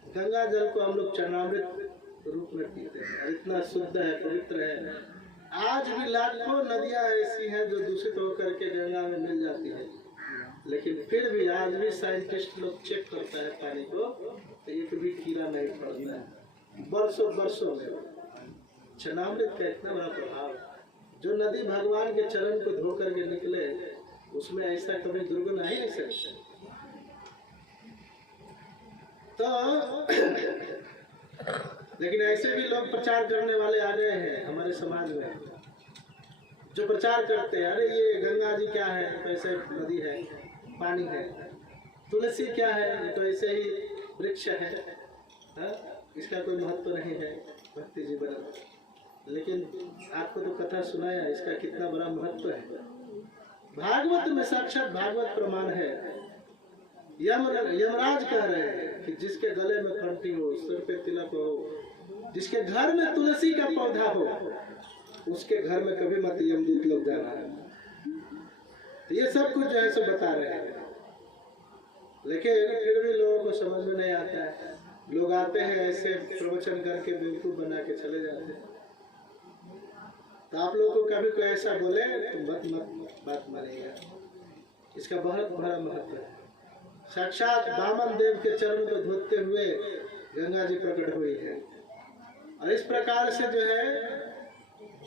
गंगा जल को हम लोग चरणामृत रूप में पीते हैं और इतना शुद्ध है, पवित्र है। आज भी लाखों नदियां ऐसी हैं जो दूषित होकर के गंगा में मिल जाती है, लेकिन फिर भी आज भी साइंटिस्ट लोग चेक करता है पानी को, तो एक भी कीड़ा नहीं पड़ता है वर्षों वर्षों में। चरणामृत का इतना बड़ा प्रभाव, जो नदी भगवान के चरण को धो करके निकले उसमें ऐसा कभी दुर्गुण आ ही नहीं सकता। तो लेकिन ऐसे भी लोग प्रचार करने वाले आ गए हैं हमारे समाज में, जो प्रचार करते हैं अरे ये गंगा जी क्या है, तो ऐसे नदी है, पानी है। तुलसी क्या है, ये तो ऐसे ही वृक्ष है, इसका कोई महत्व नहीं है भक्ति जीवन। लेकिन आपको तो कथा सुनाया, इसका कितना बड़ा महत्व है। भागवत में साक्षात भागवत प्रमाण है। यमराज कह रहे हैं कि जिसके गले में कंठी हो, सिर पे तिलक हो, जिसके घर में तुलसी का पौधा हो, उसके घर में कभी मत यमदूत लोग जाना है। तो ये सब कुछ जो है सो बता रहे हैं, लेकिन फिर भी लोगों को समझ में नहीं आता है। लोग आते हैं ऐसे प्रवचन करके बेवकूफ बना के चले जाते हैं। तो आप लोगों को कभी कोई ऐसा बोले तो मत बात मानिएगा, इसका बहुत बड़ा महत्व है। साक्षात वामन देव के चरण को धोते हुए गंगा जी प्रकट हुई है। और इस प्रकार से जो है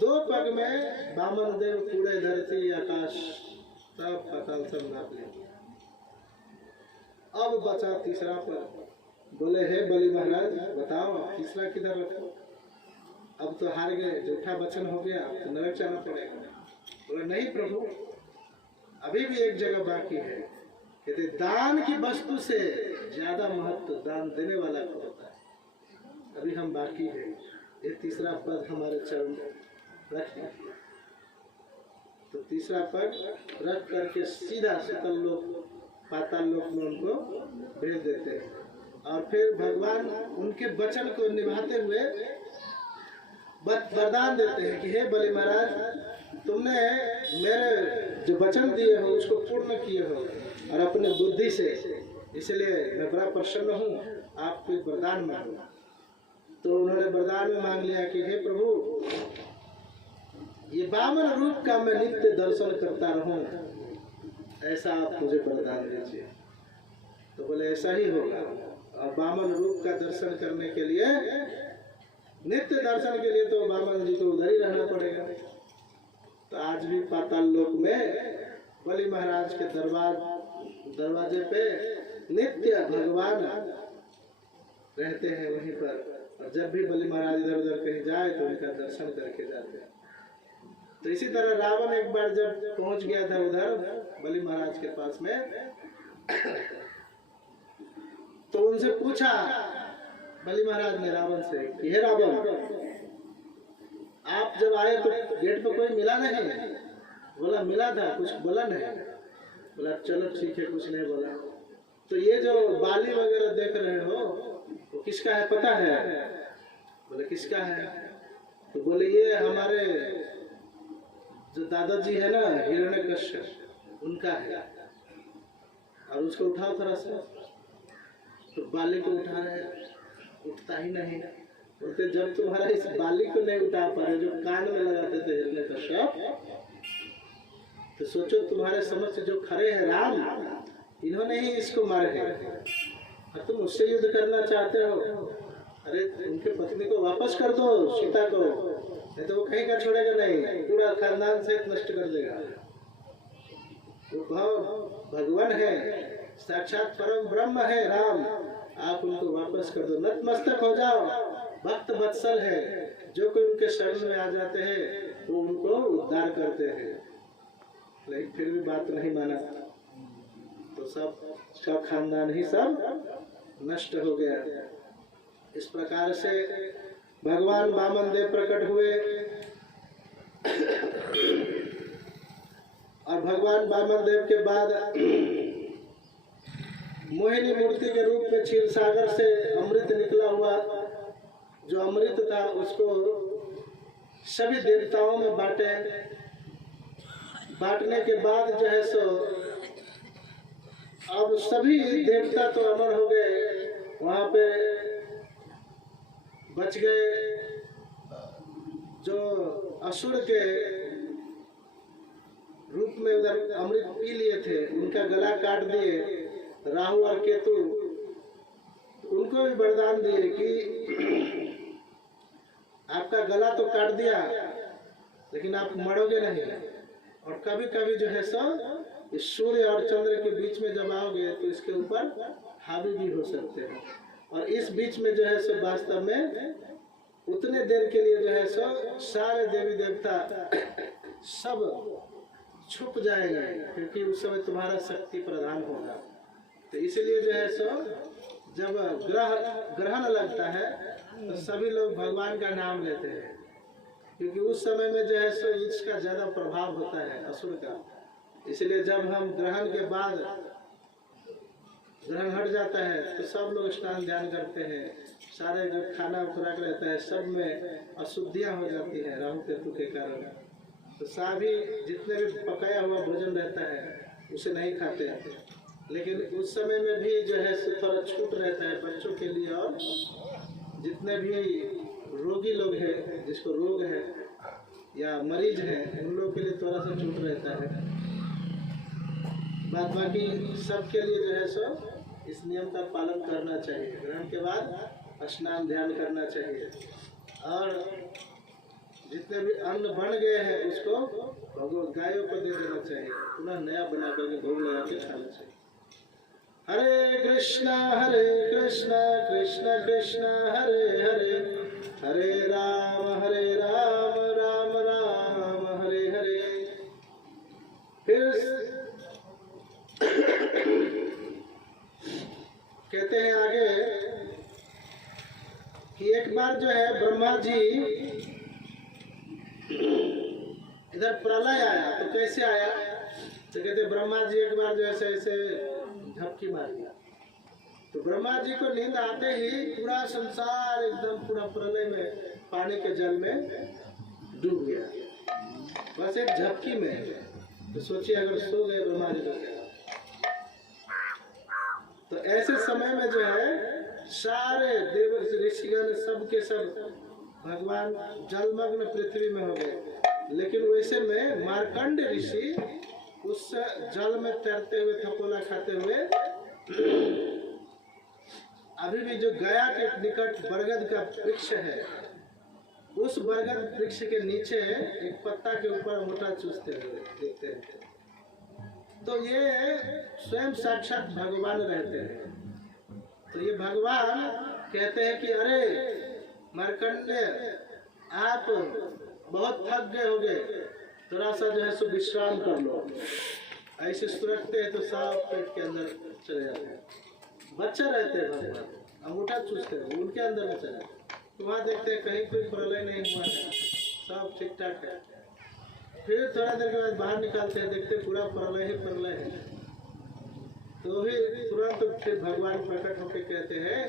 2 पग में वामन देव पूरे धरती आकाश सब पाताल सब नाप ले। अब बचा तीसरा पग। बोले हे बलि महाराज बताओ तीसरा किधर रखो। अब तो हार गए, झूठा वचन हो गया, तो नरक जाना पड़ेगा। बोले नहीं प्रभु, अभी भी एक जगह बाकी है। कहते दान की वस्तु से ज्यादा महत्व दान देने वाला को होता है। अभी हम बाकी है, ये तीसरा पद हमारे चरण रखें। तो तीसरा पद रख करके सीधा शीतल लोक पाताल लोक में उनको भेज देते हैं। और फिर भगवान उनके वचन को निभाते हुए वरदान देते हैं कि हे बलि महाराज, तुमने मेरे जो वचन दिए हो उसको पूर्ण किए हो और अपने बुद्धि से, इसलिए मैं बड़ा प्रसन्न हूँ, आप कोई वरदान मांगो। तो उन्होंने वरदान में मांग लिया कि हे प्रभु, ये वामन रूप का मैं नित्य दर्शन करता रहूं, ऐसा आप मुझे वरदान दीजिए। तो बोले ऐसा ही होगा। और वामन रूप का दर्शन करने के लिए, नित्य दर्शन के लिए तो वामन जी को उधर ही रहना पड़ेगा। तो आज भी पाताल लोक में बलि महाराज के दरवाजे पे नित्य भगवान रहते हैं वहीं पर। और जब भी बलि महाराज इधर उधर कहीं जाए तो उनका दर्शन करके जाते हैं। तो इसी तरह रावण एक बार जब पहुंच गया था उधर बलि महाराज के पास में, तो उनसे पूछा बलि महाराज ने रावण से कि हे रावण, आप जब आए तो गेट पर कोई मिला नहीं? बोला मिला था, कुछ बोला नहीं। बोला चलो ठीक है, कुछ नहीं बोला। तो ये जो बाली वगैरह देख रहे हो वो किसका है पता है? बोले किसका है? तो बोले ये हमारे जो दादाजी है ना हिरण्यकश्यप, उनका है। और उसको उठाओ थोड़ा सा। तो बाली को उठा रहे, उठता ही नहीं। बोलते जब तुम्हारा इस बाली को नहीं उठा पा रहे, जो कान में लगाते थे हिरण्य कश्यप, तो सोचो तुम्हारे समक्ष जो खड़े हैं राम, इन्होंने ही इसको मारे हैं और तुम उससे युद्ध करना चाहते हो। अरे उनके पत्नी को वापस कर दो, सीता को, नहीं तो वो कहीं का छोड़ेगा नहीं, पूरा खानदान से नष्ट कर देगा। वो भगवान है, साक्षात परम ब्रह्म है राम, आप उनको वापस कर दो, नतमस्तक हो जाओ। भक्त वत्सल है, जो कोई उनके शरण में आ जाते हैं वो उनको उद्धार करते हैं। लेकिन फिर भी बात नहीं माना तो सब खानदान ही सब नष्ट हो गया। इस प्रकार से भगवान वामन देव प्रकट हुए और भगवान वामन देव के बाद मोहिनी मूर्ति के रूप में क्षीर सागर से अमृत निकला हुआ, जो अमृत था उसको सभी देवताओं में बांटे। बांटने के बाद जो है सो अब सभी देवता तो अमर हो गए, वहां पे बच गए जो असुर के रूप में उधर अमृत पी लिए थे, उनका गला काट दिए राहु और केतु। उनको भी वरदान दिए कि आपका गला तो काट दिया लेकिन आप मरोगे नहीं, और कभी कभी जो है सो इस सूर्य और चंद्र के बीच में जब आओगे तो इसके ऊपर हावी भी हो सकते हैं। और इस बीच में जो है सो वास्तव में उतने देर के लिए जो है सो सारे देवी देवता सब छुप जाएंगे, क्योंकि उस समय तुम्हारा शक्ति प्रधान होगा। तो इसलिए जो है सो जब ग्रहण लगता है तो सभी लोग भगवान का नाम लेते हैं, क्योंकि उस समय में जो है सो इसका ज्यादा प्रभाव होता है असुर का। इसलिए जब हम ग्रहण के बाद ग्रहण हट जाता है तो सब लोग स्नान ध्यान करते हैं, सारे जो खाना खुराक रहता है सब में अशुद्धियां हो जाती है राहु केतु के कारण। तो सभी जितने भी पकाया हुआ भोजन रहता है उसे नहीं खाते हैं। लेकिन उस समय में भी जो है थोड़ा छूट रहता है बच्चों के लिए, और जितने भी रोगी लोग हैं, जिसको रोग है या मरीज है, उन लोगों के लिए थोड़ा सा छूट रहता है। बाकी सबके लिए जो है सो इस नियम का पालन करना चाहिए। ग्रहण के बाद स्नान ध्यान करना चाहिए, और जितने भी अन्न बन गए हैं उसको भगवान गायों को दे देना चाहिए, पुनः नया बना करके भोग लगा के खाना चाहिए। हरे कृष्णा कृष्ण कृष्ण हरे हरे, हरे राम राम राम हरे हरे। फिर कहते हैं आगे कि एक बार जो है ब्रह्मा जी इधर प्रलय आया। तो कैसे आया? तो कहते ब्रह्मा जी एक बार जो ऐसे ऐसे झपकी मार दिया, तो ब्रह्मा जी को नींद आते ही पूरा संसार एकदम पूरा प्रलय में पानी के जल में डूब गया, बस एक झपकी में। तो सोचिए अगर सो गए ब्रह्मा जी तो क्या। तो ऐसे समय में जो है सारे देव ऋषिगण सब के सब भगवान जलमग्न पृथ्वी में हो गए। लेकिन वैसे में मार्कंड ऋषि उस जल में तैरते हुए थपोला खाते हुए अभी भी जो गया के निकट बरगद का वृक्ष है, उस बरगद वृक्ष के नीचे एक पत्ता के ऊपर मोटा चूसते हुए देखते हैं। तो ये स्वयं साक्षात भगवान रहते हैं। तो ये भगवान कहते हैं कि अरे मार्कंडेय, आप बहुत थक गए होंगे, थोड़ा सा जो है सो विश्राम कर लो। ऐसे सुरखते हैं तो सब पेट के अंदर चले जाते हैं। बच्चे रहते हैं भगवान, अंगूठा चूसते हैं, उनके अंदर में चले। तो वहाँ देखते हैं कहीं कोई प्रलय नहीं हुआ है, सब ठीक ठाक है। फिर थोड़ा देर के बाद बाहर निकालते हैं, देखते पूरा प्रलय ही प्रलय है। तो ही तुरंत फिर भगवान प्रकट होकर कहते हैं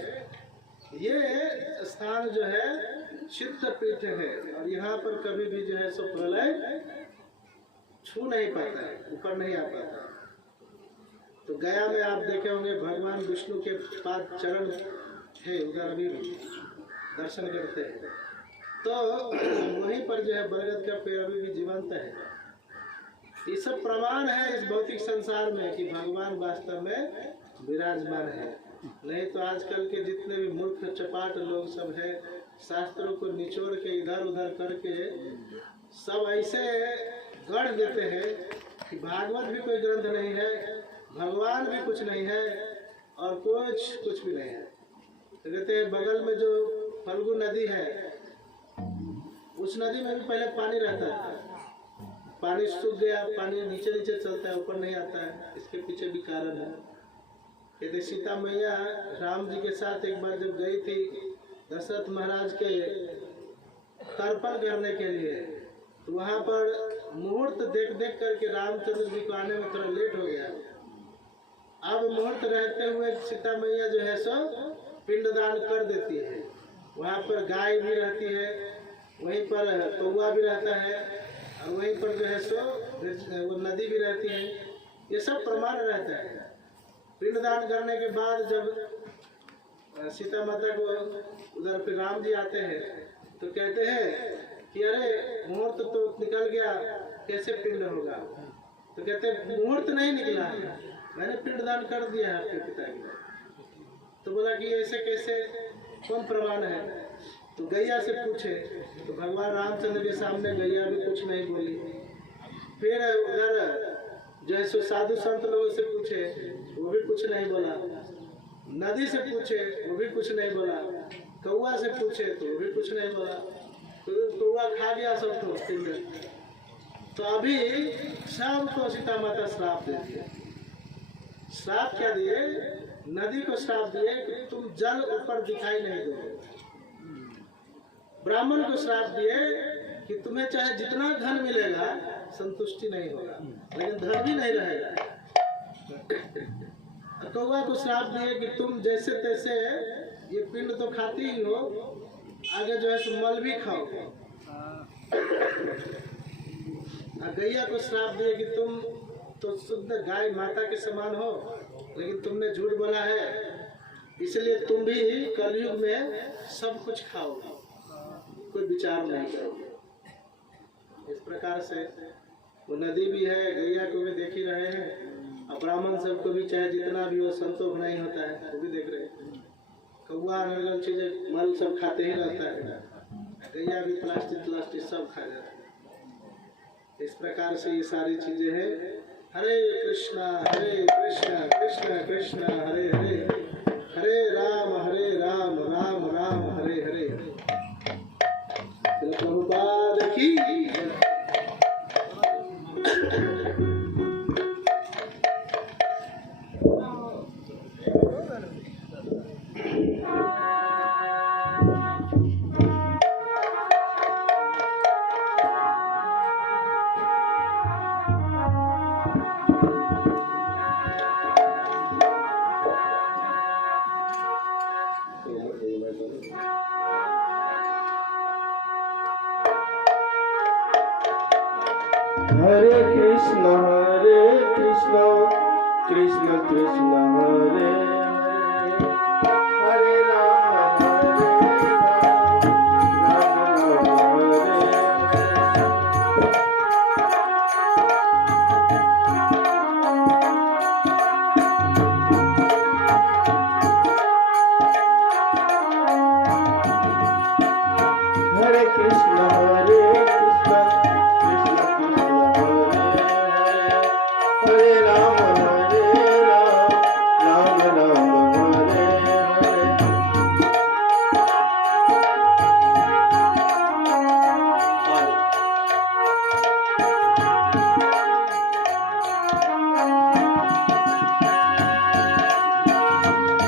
ये स्थान जो है सिद्ध पीठ है, और यहाँ पर कभी भी जो है सो प्रलय छू नहीं पाता है, ऊपर नहीं आ पाता। तो गया में आप देखे होंगे भगवान विष्णु के पाद चरण है, उधर अभी दर्शन करते हैं। तो वहीं पर जो है बरगद का पेड़ अभी भी जीवंत है। ये सब प्रमाण है इस भौतिक संसार में कि भगवान वास्तव में विराजमान है। नहीं तो आजकल के जितने भी मूर्ख चपाट लोग सब है, शास्त्रों को निचोड़ के इधर उधर करके सब ऐसे गढ़ देते हैं कि भागवत भी कोई ग्रंथ नहीं है, भगवान भी कुछ नहीं है और कुछ भी नहीं है। तो कहते हैं बगल में जो फल्गु नदी है, उस नदी में भी पहले पानी रहता था, पानी सूख गया, पानी नीचे नीचे चलता है, ऊपर नहीं आता है। इसके पीछे भी कारण है। कहते सीता मैया राम जी के साथ एक बार जब गई थी दशरथ महाराज के तर्पण करने के लिए, तो वहाँ पर मुहूर्त देख देख करके रामचंद्र जी को आने में थोड़ा लेट हो गया। अब मुहूर्त रहते हुए सीता मैया जो है सो पिंडदान कर देती है। वहाँ पर गाय भी रहती है, वहीं पर कौआ भी रहता है और वहीं पर जो है सो वो नदी भी रहती है। ये सब प्रमाण रहता है। पिंडदान करने के बाद जब सीता माता को उधर फिर राम जी आते हैं तो कहते हैं कि अरे मुहूर्त तो निकल गया, कैसे पिंड होगा? तो कहते मुहूर्त नहीं निकला है, मैंने पिंडदान कर दिया है आपके पिता की। तो बोला कि ऐसे कैसे, कौन प्रमाण है? तो गैया से पूछे तो भगवान रामचंद्र के सामने गैया भी कुछ नहीं बोली। फिर उधर जो है सो साधु संत लोगों से पूछे, वो भी कुछ नहीं बोला। नदी से पूछे, वो भी कुछ नहीं बोला। कौआ से पूछे तो वो भी कुछ नहीं बोला। तो कौआ खा गया सबको पिंड। तो अभी सबको सीता माता श्राप दे दिए। श्राप क्या दिए? नदी को श्राप दिए कि तुम जल ऊपर दिखाई नहीं दोगे। ब्राह्मण को श्राप दिए कि तुम्हें चाहे जितना धन मिलेगा संतुष्टि नहीं होगा, लेकिन धन भी नहीं रहेगा। कौवा को श्राप दिए कि तुम जैसे तैसे ये पिंड तो खाती ही हो, आगे जो है सो मल भी खाओ। गैया को श्राप दिए कि तुम तो शुद्ध गाय माता के समान हो, लेकिन तुमने झूठ बोला है, इसलिए तुम भी कलयुग में सब कुछ खाओगे, कोई विचार नहीं करोगे। इस प्रकार से वो नदी भी है, गैया को भी देख ही रहे हैं, और ब्राह्मण सबको भी चाहे जितना भी हो संतोष नहीं होता है, वो भी देख रहे हैं। कौआ निर्गल चीजें मल सब खाते ही रहता है, गैया भी प्लास्टिक सब खा जाता है। इस प्रकार से ये सारी चीजें हैं। हरे कृष्णा कृष्ण कृष्ण हरे हरे, हरे राम राम राम हरे हरे। प्रभुपाद की हरे कृष्ण कृष्ण कृष्ण हरे हरे, हरे राम राम राम हरे कृष्ण हरे राम राम राम हरे हरे।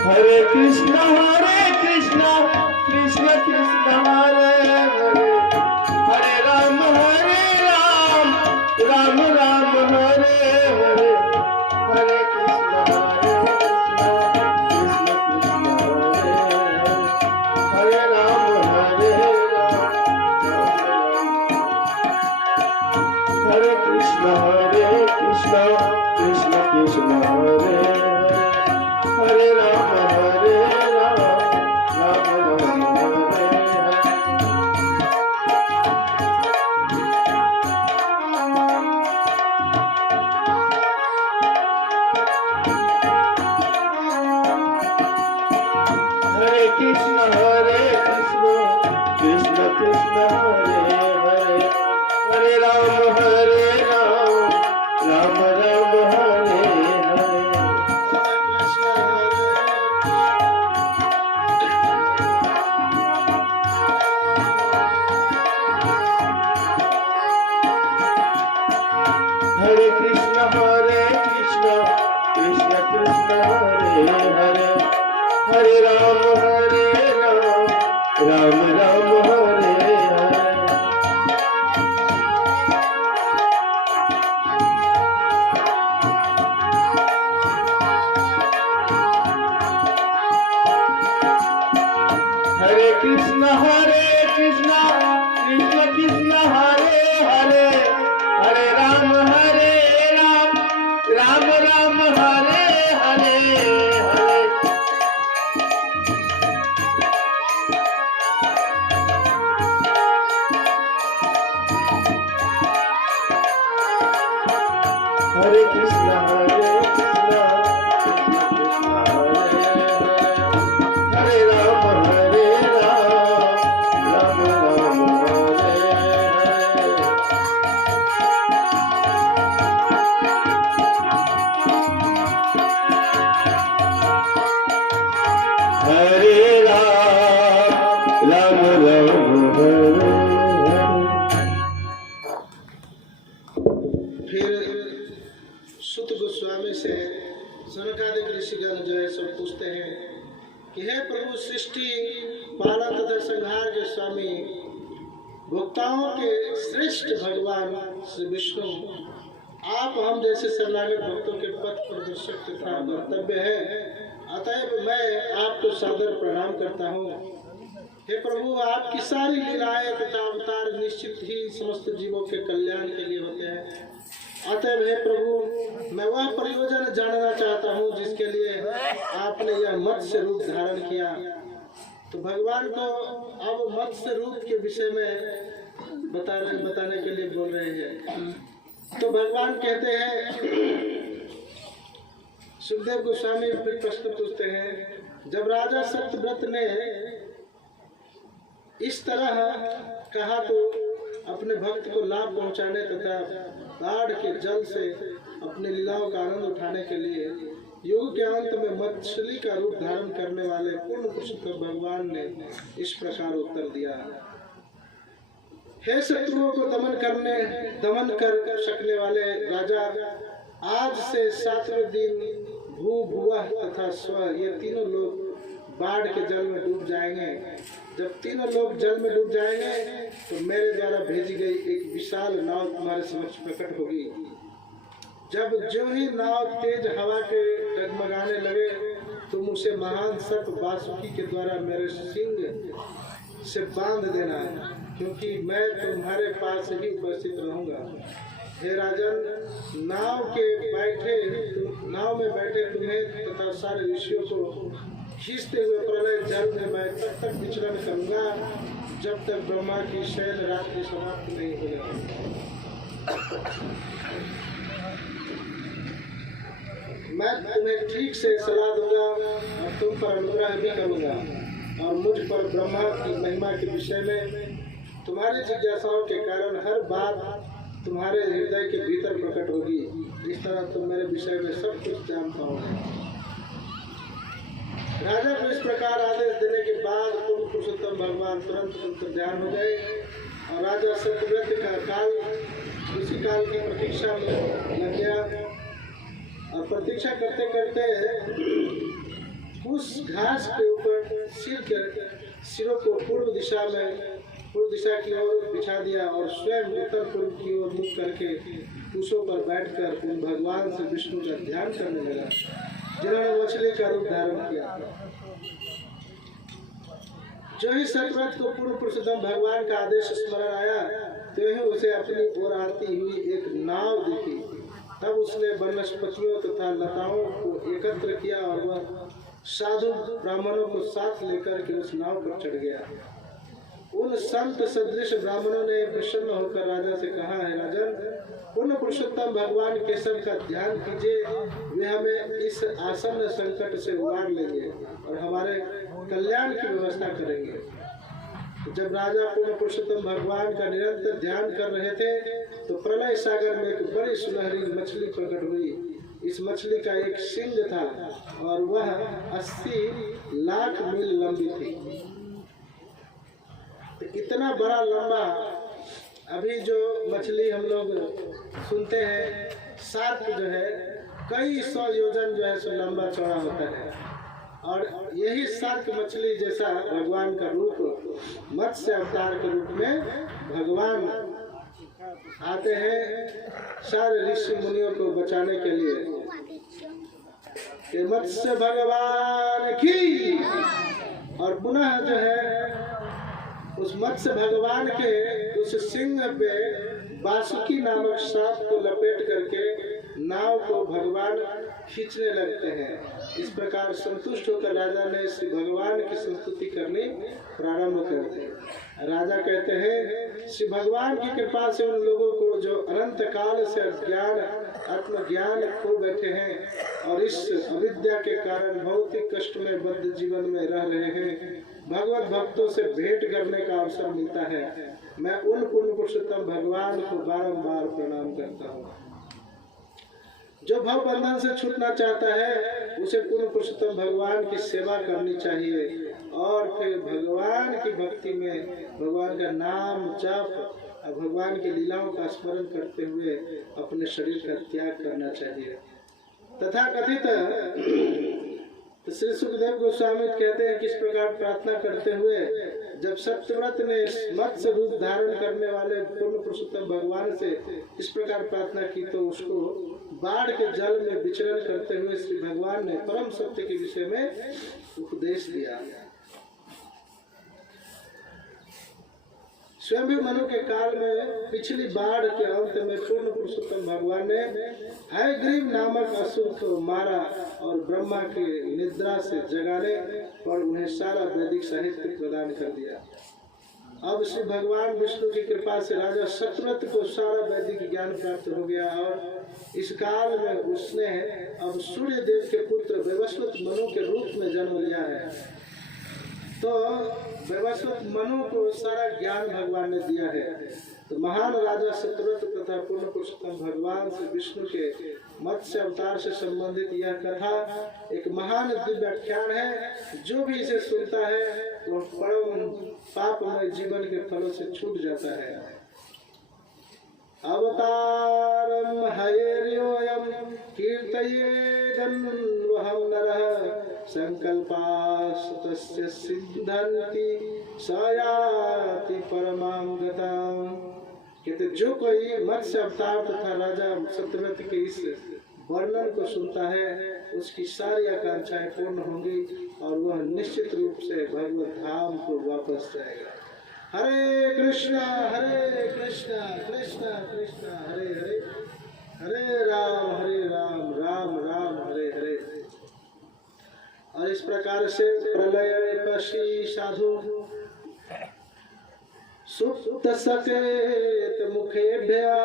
हरे कृष्ण कृष्ण कृष्ण हरे हरे, हरे राम राम राम हरे हरे, हरे कृष्ण कृष्ण कृष्ण हरे हरे, हरे राम हरे कृष्ण कृष्ण कृष्ण हरे हरे, हरे राम हरे कृष्णा हरे कृष्णा हरे राम हरे राम राम राम हरे हरे राम राम राम हरे फिर सुत गोस्वामी से सनकादिक ऋषिगण जो है सब पूछते हैं कि हे प्रभु, सृष्टि पालन तथा संहार के स्वामी, भोक्ताओं के श्रेष्ठ भगवान श्री विष्णु, आप हम जैसे शरणागत भक्तों के पथ प्रदर्शक तथा कर्तव्य है, अतएव मैं आपको सादर प्रणाम करता हूँ। हे प्रभु, आपकी सारी लीलाएं तथा अवतार निश्चित ही समस्त जीवों के कल्याण के लिए होते हैं। अतएव हे प्रभु, मैं वह प्रयोजन जानना चाहता हूँ जिसके लिए आपने यह मत्स्य रूप धारण किया। तो भगवान को अब मत्स्य रूप के विषय में बताने के लिए बोल रहे हैं। तो भगवान कहते हैं, सुखदेव गोस्वामी फिर प्रश्न पूछते हैं, जब राजा सत्यव्रत ने इस तरह कहा तो अपने भक्त को लाभ पहुंचाने तथा बाढ़ के जल से अपने लीलाओं का आनंद उठाने के लिए युग के अंत में मछली का रूप धारण करने वाले पूर्ण पुरुषोत्तम भगवान ने इस प्रकार उत्तर दिया, हे शत्रुओं को दमन कर सकने वाले राजा, आज से 7वें दिन भू भुवः तथा स्व ये तीनों लोग बाढ़ के जल में डूब जाएंगे। जब तीनों लोग जल में डूब जाएंगे तो मेरे द्वारा भेजी गई एक विशाल नाव तुम्हारे समक्ष प्रकट होगी। जब जो ही नाव तेज हवा के डगमगाने लगे, तुम उसे महान सर्प वासुकी के द्वारा मेरे सिंह से बांध देना, क्योंकि मैं तुम्हारे पास ही उपस्थित रहूंगा। हे राजन, नाव में बैठे तुम्हें तथा सारे ऋषियों को खींचते हुए प्रलय जल में मैं तब तक विचरण करूंगा जब तक ब्रह्मा की शैल रात्रि समाप्त नहीं हो जाती। मैं तुम्हें ठीक से सलाह दूंगा और तुम पर अनुग्रह भी करूंगा, और मुझ पर ब्रह्मा की महिमा के विषय में तुम्हारी जिज्ञासाओं के कारण हर बात तुम्हारे हृदय के भीतर प्रकट होगी। इस तरह तुम मेरे विषय में सब कुछ जान पाओगे। राजा को इस प्रकार आदेश देने के बाद पूर्ण पुरुषोत्तम भगवान तुरंत अंतर्ध्यान हो गए, और राजा सत्यव्रत का काल उसी काल की प्रतीक्षा में लग गया। और प्रतीक्षा करते करते उस घास के ऊपर सिरों को पूर्व दिशा की ओर बिछा दिया, और स्वयं उत्तर पूर्व की ओर मुख करके कुशों पर बैठकर उन भगवान से विष्णु का ध्यान करने लगा, जिन्होंने मछली का रूप धारण किया। जो ही सत्यव्रत को पूर्ण पुरुषोत्तम भगवान का आदेश स्मरण आया, तो ही उसे अपनी ओर आती हुई एक नाव दिखी। तब उसने वनस्पतियों तथा लताओं को एकत्र किया और वह साधु ब्राह्मणों को साथ लेकर के उस नाव पर चढ़ गया। उन संत सदृश ब्राह्मणों ने प्रसन्न होकर राजा से कहा, है राजन, पूर्ण पुरुषोत्तम भगवान केशव का ध्यान कीजिए, वे हमें इस आसन्न संकट से उबार लेंगे और हमारे कल्याण की व्यवस्था करेंगे। जब राजा पूर्ण पुरुषोत्तम भगवान का निरंतर ध्यान कर रहे थे, तो प्रलय सागर में एक बड़ी सुनहरी मछली प्रकट हुई। इस मछली का एक सिंग था और वह 80 लाख मील लंबी थी। तो इतना बड़ा लंबा, अभी जो मछली हम लोग सुनते हैं, शार्क जो है कई 100 योजन जो है सो लंबा चौड़ा होता है, और यही शार्क मछली जैसा भगवान का रूप मत्स्य अवतार के रूप में भगवान आते हैं सारे ऋषि मुनियों को बचाने के लिए। कि मत्स्य भगवान की, और पुनः जो है उस मत्स्य भगवान के उस सिंह पे वासुकी नामक सांप को लपेट करके नाव को भगवान खींचने लगते हैं। इस प्रकार संतुष्ट होकर राजा ने श्री भगवान की स्तुति करनी प्रारंभ कर दी। राजा कहते हैं श्री भगवान की कृपा से उन लोगों को जो अनंत काल से अज्ञान आत्मज्ञान खो बैठे हैं और इस अविद्या के कारण भौतिक कष्ट में बद्ध जीवन में रह रहे हैं, भगवत भक्तों से भेंट करने का अवसर मिलता है। मैं उन पूर्ण पुरुषोत्तम भगवान को बारंबार प्रणाम करता हूँ। जो भव बंधन से छूटना चाहता है उसे पूर्ण पुरुषोत्तम भगवान की सेवा करनी चाहिए और फिर भगवान की भक्ति में भगवान का नाम जप और भगवान की लीलाओं का स्मरण करते हुए अपने शरीर का त्याग करना चाहिए। तथा कथित तो श्री सुखदेव गोस्वामी कहते हैं किस प्रकार प्रार्थना करते हुए जब सत्यव्रत ने मत्स्य रूप धारण करने वाले पूर्ण पुरुषोत्तम भगवान से इस प्रकार प्रार्थना की तो उसको बाढ़ के जल में विचरण करते हुए श्री भगवान ने परम सत्य के विषय में उपदेश दिया। स्वयं भी मनु के काल में पिछली बाढ़ के अंत में पूर्ण पुरुषोत्तम भगवान ने हयग्रीव नामक असुर को मारा और ब्रह्मा की निद्रा से जगाने पर उन्हें सारा वैदिक साहित्य प्रदान कर दिया। अब श्री भगवान विष्णु की कृपा से राजा सत्यव्रत को सारा वैदिक ज्ञान प्राप्त हो गया और इस काल में उसने अब सूर्य देव के पुत्र वैवस्वत मनु के रूप में जन्म लिया है। तो वैवस्वत मनु को सारा ज्ञान भगवान ने दिया है। तो महान राजा सत्यव्रत तथा पूर्ण पुरुषोत्तम भगवान से विष्णु के मत्स्य अवतार से संबंधित यह कथा एक महान दिव्याख्यान है। जो भी इसे सुनता है वह परम पापमय जीवन के फलों से छूट जाता है। अवतारम हयेर्योऽयं कीर्तयेदन्वहं नरः संकल्पास्तस्य सिद्धन्ति स याति परमां गताम्। कहते जो कोई मत्स्य अवतार तथा राजा सत्यव्रत के इस वर्णन को सुनता है उसकी सारी आकांक्षाएं पूर्ण होंगी और वह निश्चित रूप से भगवत धाम को वापस जाएगा। हरे कृष्णा कृष्णा कृष्णा हरे हरे, हरे राम राम राम हरे हरे। और इस प्रकार से प्रलय पशी साधु सुप्त सचेत मुखेभ्या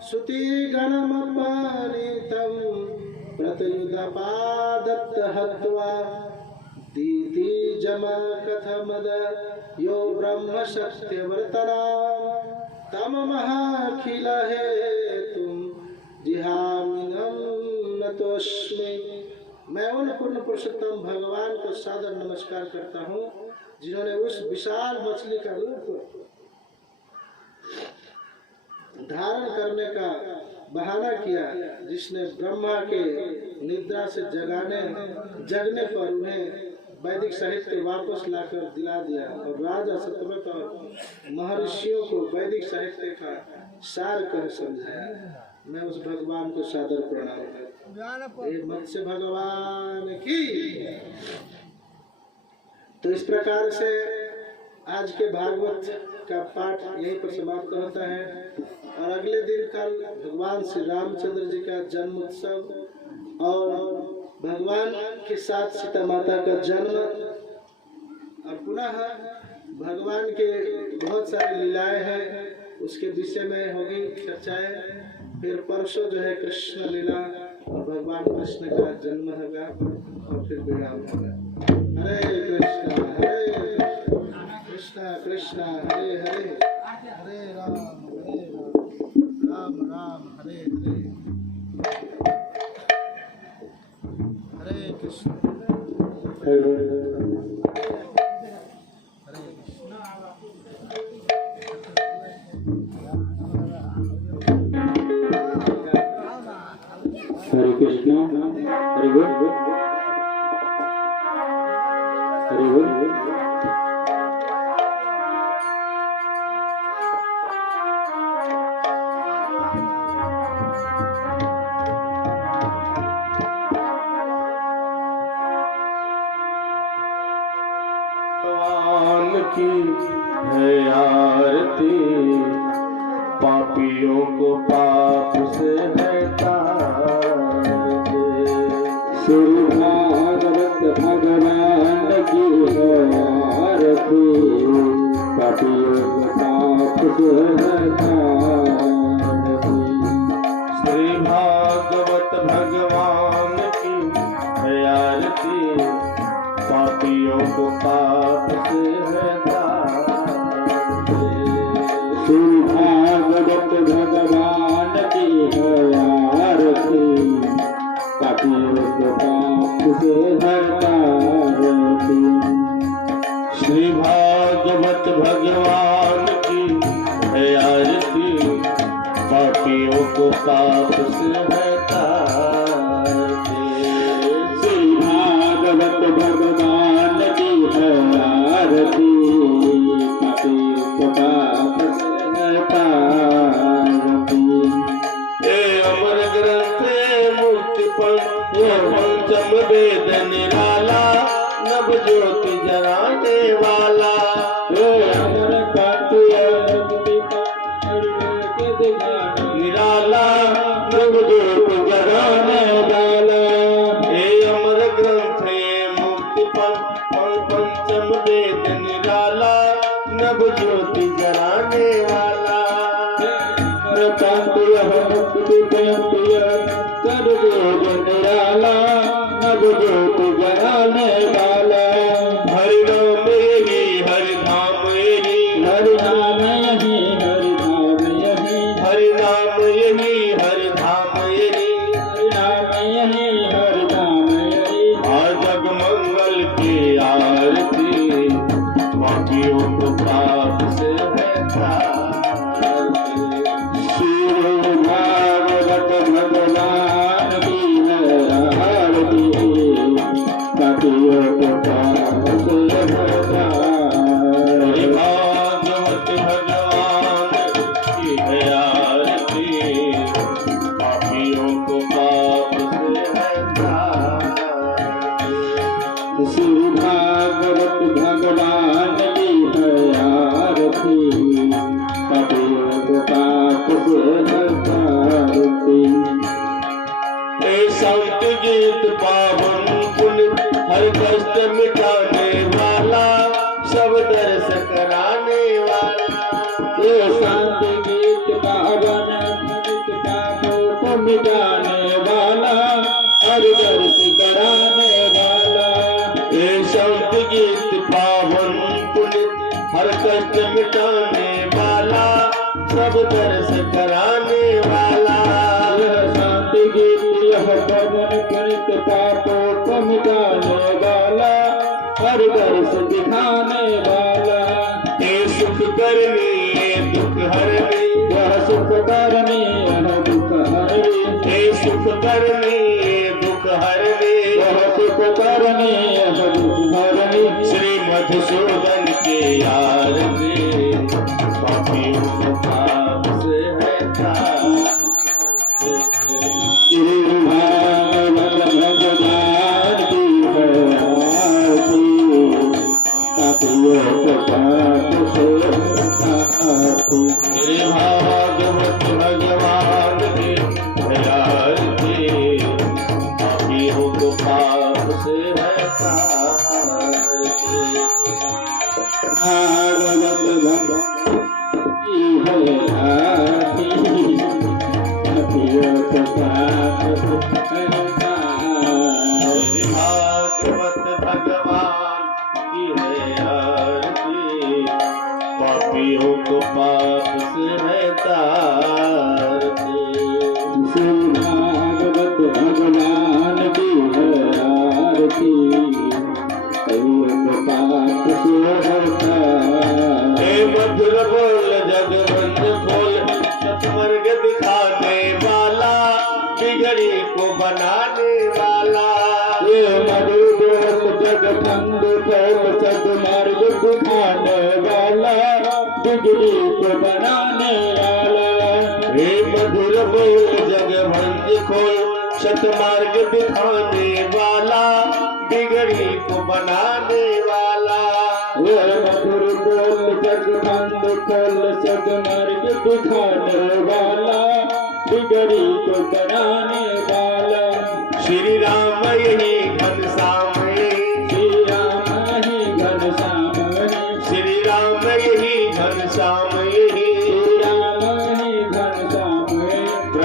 सुति गणमपानितं प्रतयुदपादत्त हत्वा दीति जमा कथमद यो ब्रह्म सत्यवर्तनां तम महाखिल हेतुं जिहाम्यहं नतोऽस्मि। मैं उन पूर्ण पुरुषोत्तम भगवान को सादर नमस्कार करता हूँ जिन्होंने उस विशाल मछली का रूप धारण करने का बहाना किया जिसने ब्रह्मा के निद्रा से जगने पर उन्हें वैदिक साहित्य वापस लाकर दिला दिया और राजा सत्यव्रत और महर्षियों को वैदिक साहित्य का सार कर समझाया। मैं उस भगवान को सादर प्रणाम करता हूँ। मत्स्य भगवान की। तो इस प्रकार से आज के भागवत का पाठ यहीं पर समाप्त होता है और अगले दिन कल भगवान श्री रामचंद्र जी का जन्म उत्सव और भगवान के साथ सीता माता का जन्म और पुनः भगवान के बहुत सारी लीलाएं हैं उसके विषय में होगी चर्चाएं। फिर परसों जो है कृष्ण लीला और भगवान कृष्ण का जन्म होगा और फिर विराम होगा। हरे कृष्णा कृष्णा हरे हरे, हरे राम राम राम हरे हरे, हरे कृष्ण हरे हरे कृष्णा हरे बोल हरे बोल। की है आरती पापियों को पाप से श्री भागवत भगवान की है आरती पापियों को पाप से हटाती। श्री भागवत भगवान की है आरती, पापियों को पाप से हटाती। श्री भागवत भगवान की है आरती, पापियों को पाप से हटाती। श्री भागवत भगवान की है आरती, पापियों को पाप से हटाते। श्री भागवत भगवान की है आरती, पापियों को पाप से हटाती। ये अमर ग्रंथ मुक्ति पर ये पंचम वेद निराला, नव ज्योति जराने वाला। हे अमर कांतिया मुक्ति का के दिखाने निराला नव ज्योति जगाने वाला। हे अमर ग्रंथ मुक्ति पर पंचम वेद निराला, नव ज्योति जराने वाला। अमर कांतिया मुक्ति कांतिया सर्वोज निराला, नव ज्योति जगाने वाला। हरि नाम यही हरि धाम यही, हरि नाम यही हरि नाम यही, हरि नाम यही हरि धाम यही। हरि नाम यही हरि नाम यही। आज जग मंगल की आरती, पापियों को पाप से हटाती। श्री भागवत भगवान की है आरती, पापियों को पाप से हटाती। भागवत भगवान की है आरती, पापियों को पाप से हटाती। श्री भागवत भगवान की है आरती, पापियों को पाप से हटाती। ए संत गीत पावन पुनित, हर कष्ट मिटाने वाला, सब दर्श कराने वाला। ये शांति गीत पावन पुनित पापों को मिटाने वाला, हर दर्श कराने वाला। ये संत गीत पावन पुनित, हर कष्ट मिटाने वाला, सब दर्श कराने वाला। यह शांति गीत यह पवन पुनित पापों को मिटाने वाला, हर दर्श दिखाने वाला। ये सुख करनी ये दुख हरनी, यह सुख करनी यह दुख हरनी, ये सुख करनी ये दुख हरनी। यह सुख करनी यह दुख हरनी। श्री मधुसूदन के आरती, पापियों को पाप से हटाती। श्री भागवत भगवान की है आरती, पापियों को पाप से हटाती। श्री भागवत भगवान की है आरती, पापियों को पाप से हटाती। भागवत भगवान की है आरती, पापियों को पाप से हटाती। श्री भागवत भगवान की है आरती, पापियों को पाप से हटाती। श्री भागवत भगवान की है आरती, पापियों को पाप से हटाती। हे मधुर बोल जगवंत बोल, सतमर्ग दिखाने वाला, बिगड़ी को बनाने वाला। ये मधुर जगबंद बोल सद्मार्ग दिखाने वाला, बिगड़ी को बनाने वाला। हे मधुर बोल जगवंत खोल, सतमार्ग दिखाने वाला, बिगड़ी को बनाने वाला। ये मधुर बोल जगबंद खोल सद्मार्ग दिखाने वाला, बिगड़ी को बनाने वाला। श्री राम यही घनश्याम यही, श्री राम ही घनश्याम है, श्री राम यही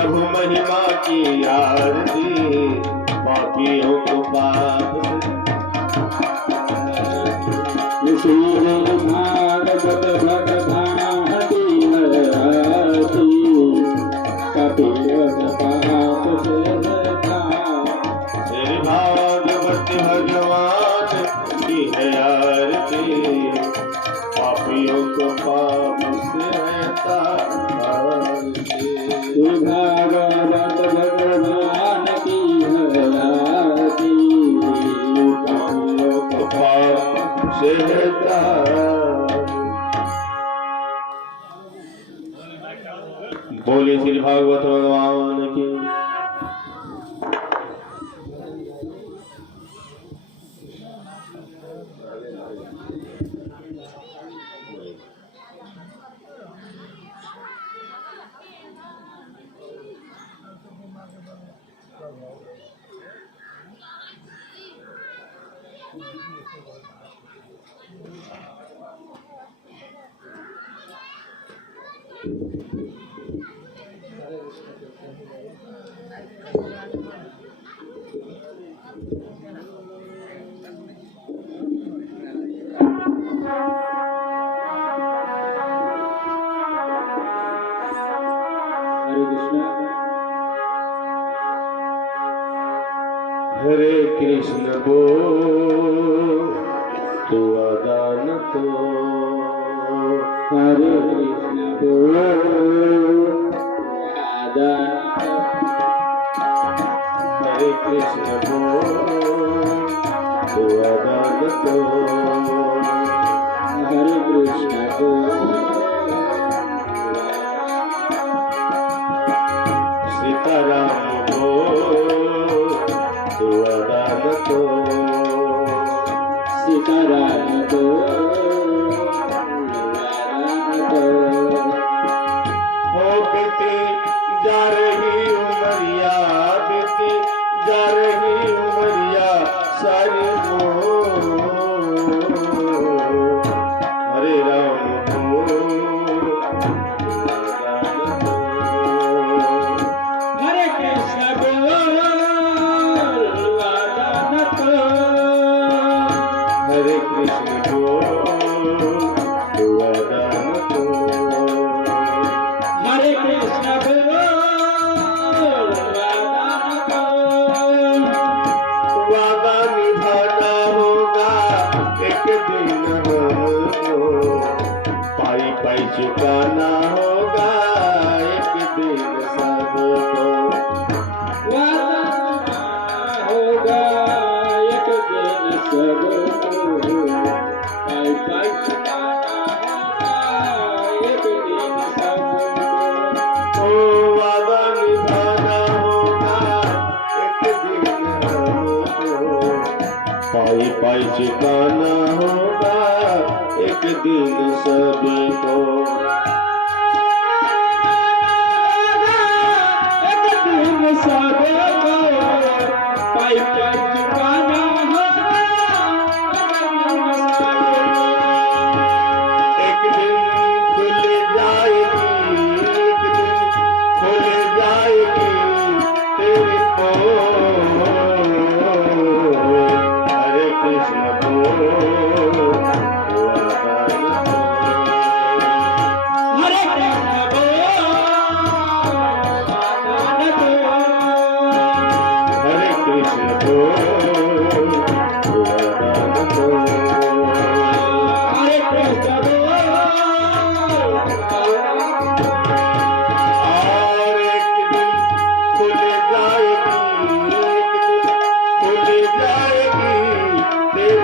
प्रभु महिमा की आरती पापियों को पाप श्री भागवत भगवानी हराती कपियों पाप से श्री भागवत भगवान की है आरती पापियों को पाप से हटाती भागवत भगवान की हराती पापियों को पाप से हटाती। बोले श्री भागवत भगवान की। हरे कृष्ण बोल तू अदान तो हरे कृष्ण बोल हरे कृष्ण बोल तू अदान तो हरे कृष्ण बोल सीताराम बोल तू अदान तो सीताराम बोल हो बीती जा रही उमरिया बीती जा रही उमरिया सारी हरे राम हरे कृष्ण बोल हरे कृष्ण बोल तू अदान तो हरे कृष्ण बोल वादा निभाना होगा एक दिन हमको पाई पाई चुकाना होगा एक दिन सबको होगा एक दिन सबको पाई पाई चुकाना होगा एक दिन सबको ओ वादा निभाना होगा एक दिन हमको पाई पाई चुकाना होगा एक दिन सभी को एक दिन सबको पाई पाई चुकाना होगा एक दिन खुल जाएगी एक दिन खुल जाएगी तेरे को हरे कृष्ण बोल हरे कृष्ण बोल हरे कृष्ण बोल हरे कृष्ण बोल और एक दिन खुल जाएगी एक दिन खुल जाएगी तेरी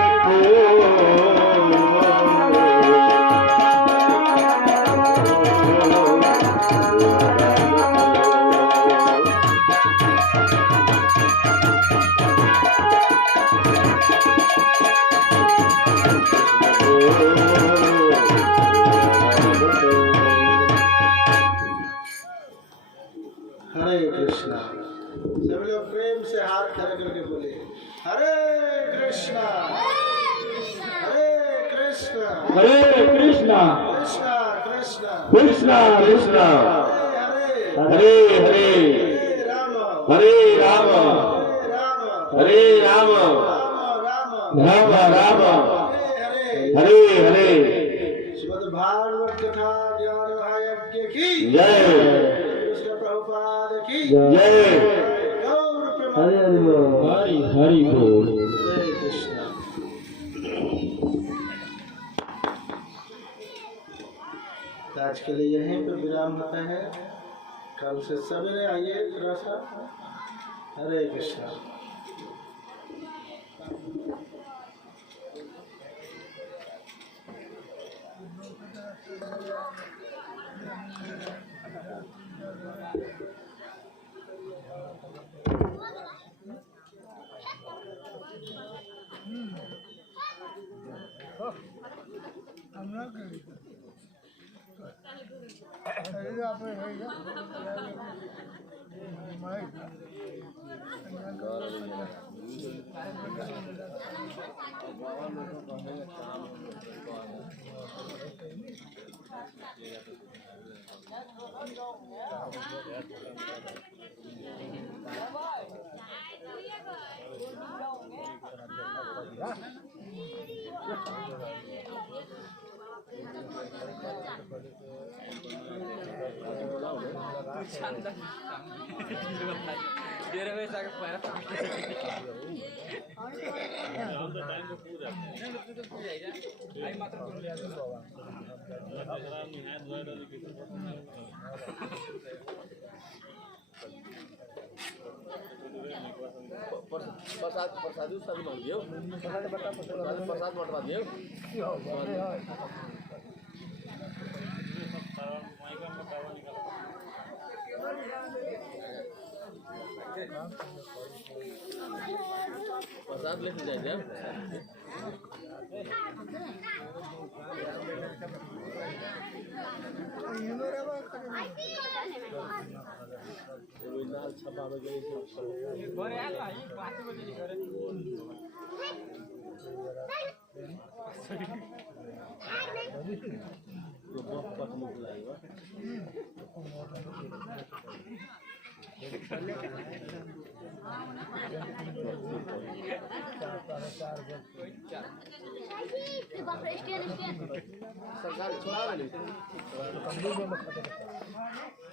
हरे कृष्णा। सब लोग प्रेम से हाथ खड़े करके बोले हरे कृष्णा हरे कृष्णा हरे कृष्णा कृष्णा कृष्णा कृष्ण कृष्ण हरे हरे हरे राम हरे राम राम हरे राम राम राम राम हरे हरे हरे श्रीमद् भागवत कथा ज्ञान महायज्ञ की जय कृष्ण प्रभुपाद की जय गौर प्रेम हरि हरि बोल। हरे कृष्ण। तो आज के लिए यहीं पर विराम होता है। कल से सवेरे आइए थोड़ा सा। हरे कृष्ण। प्रसाद उसका भी मांग दियो प्रसाद बंटवा दियो प्रसाद लेके जाए सरकार छोड़ा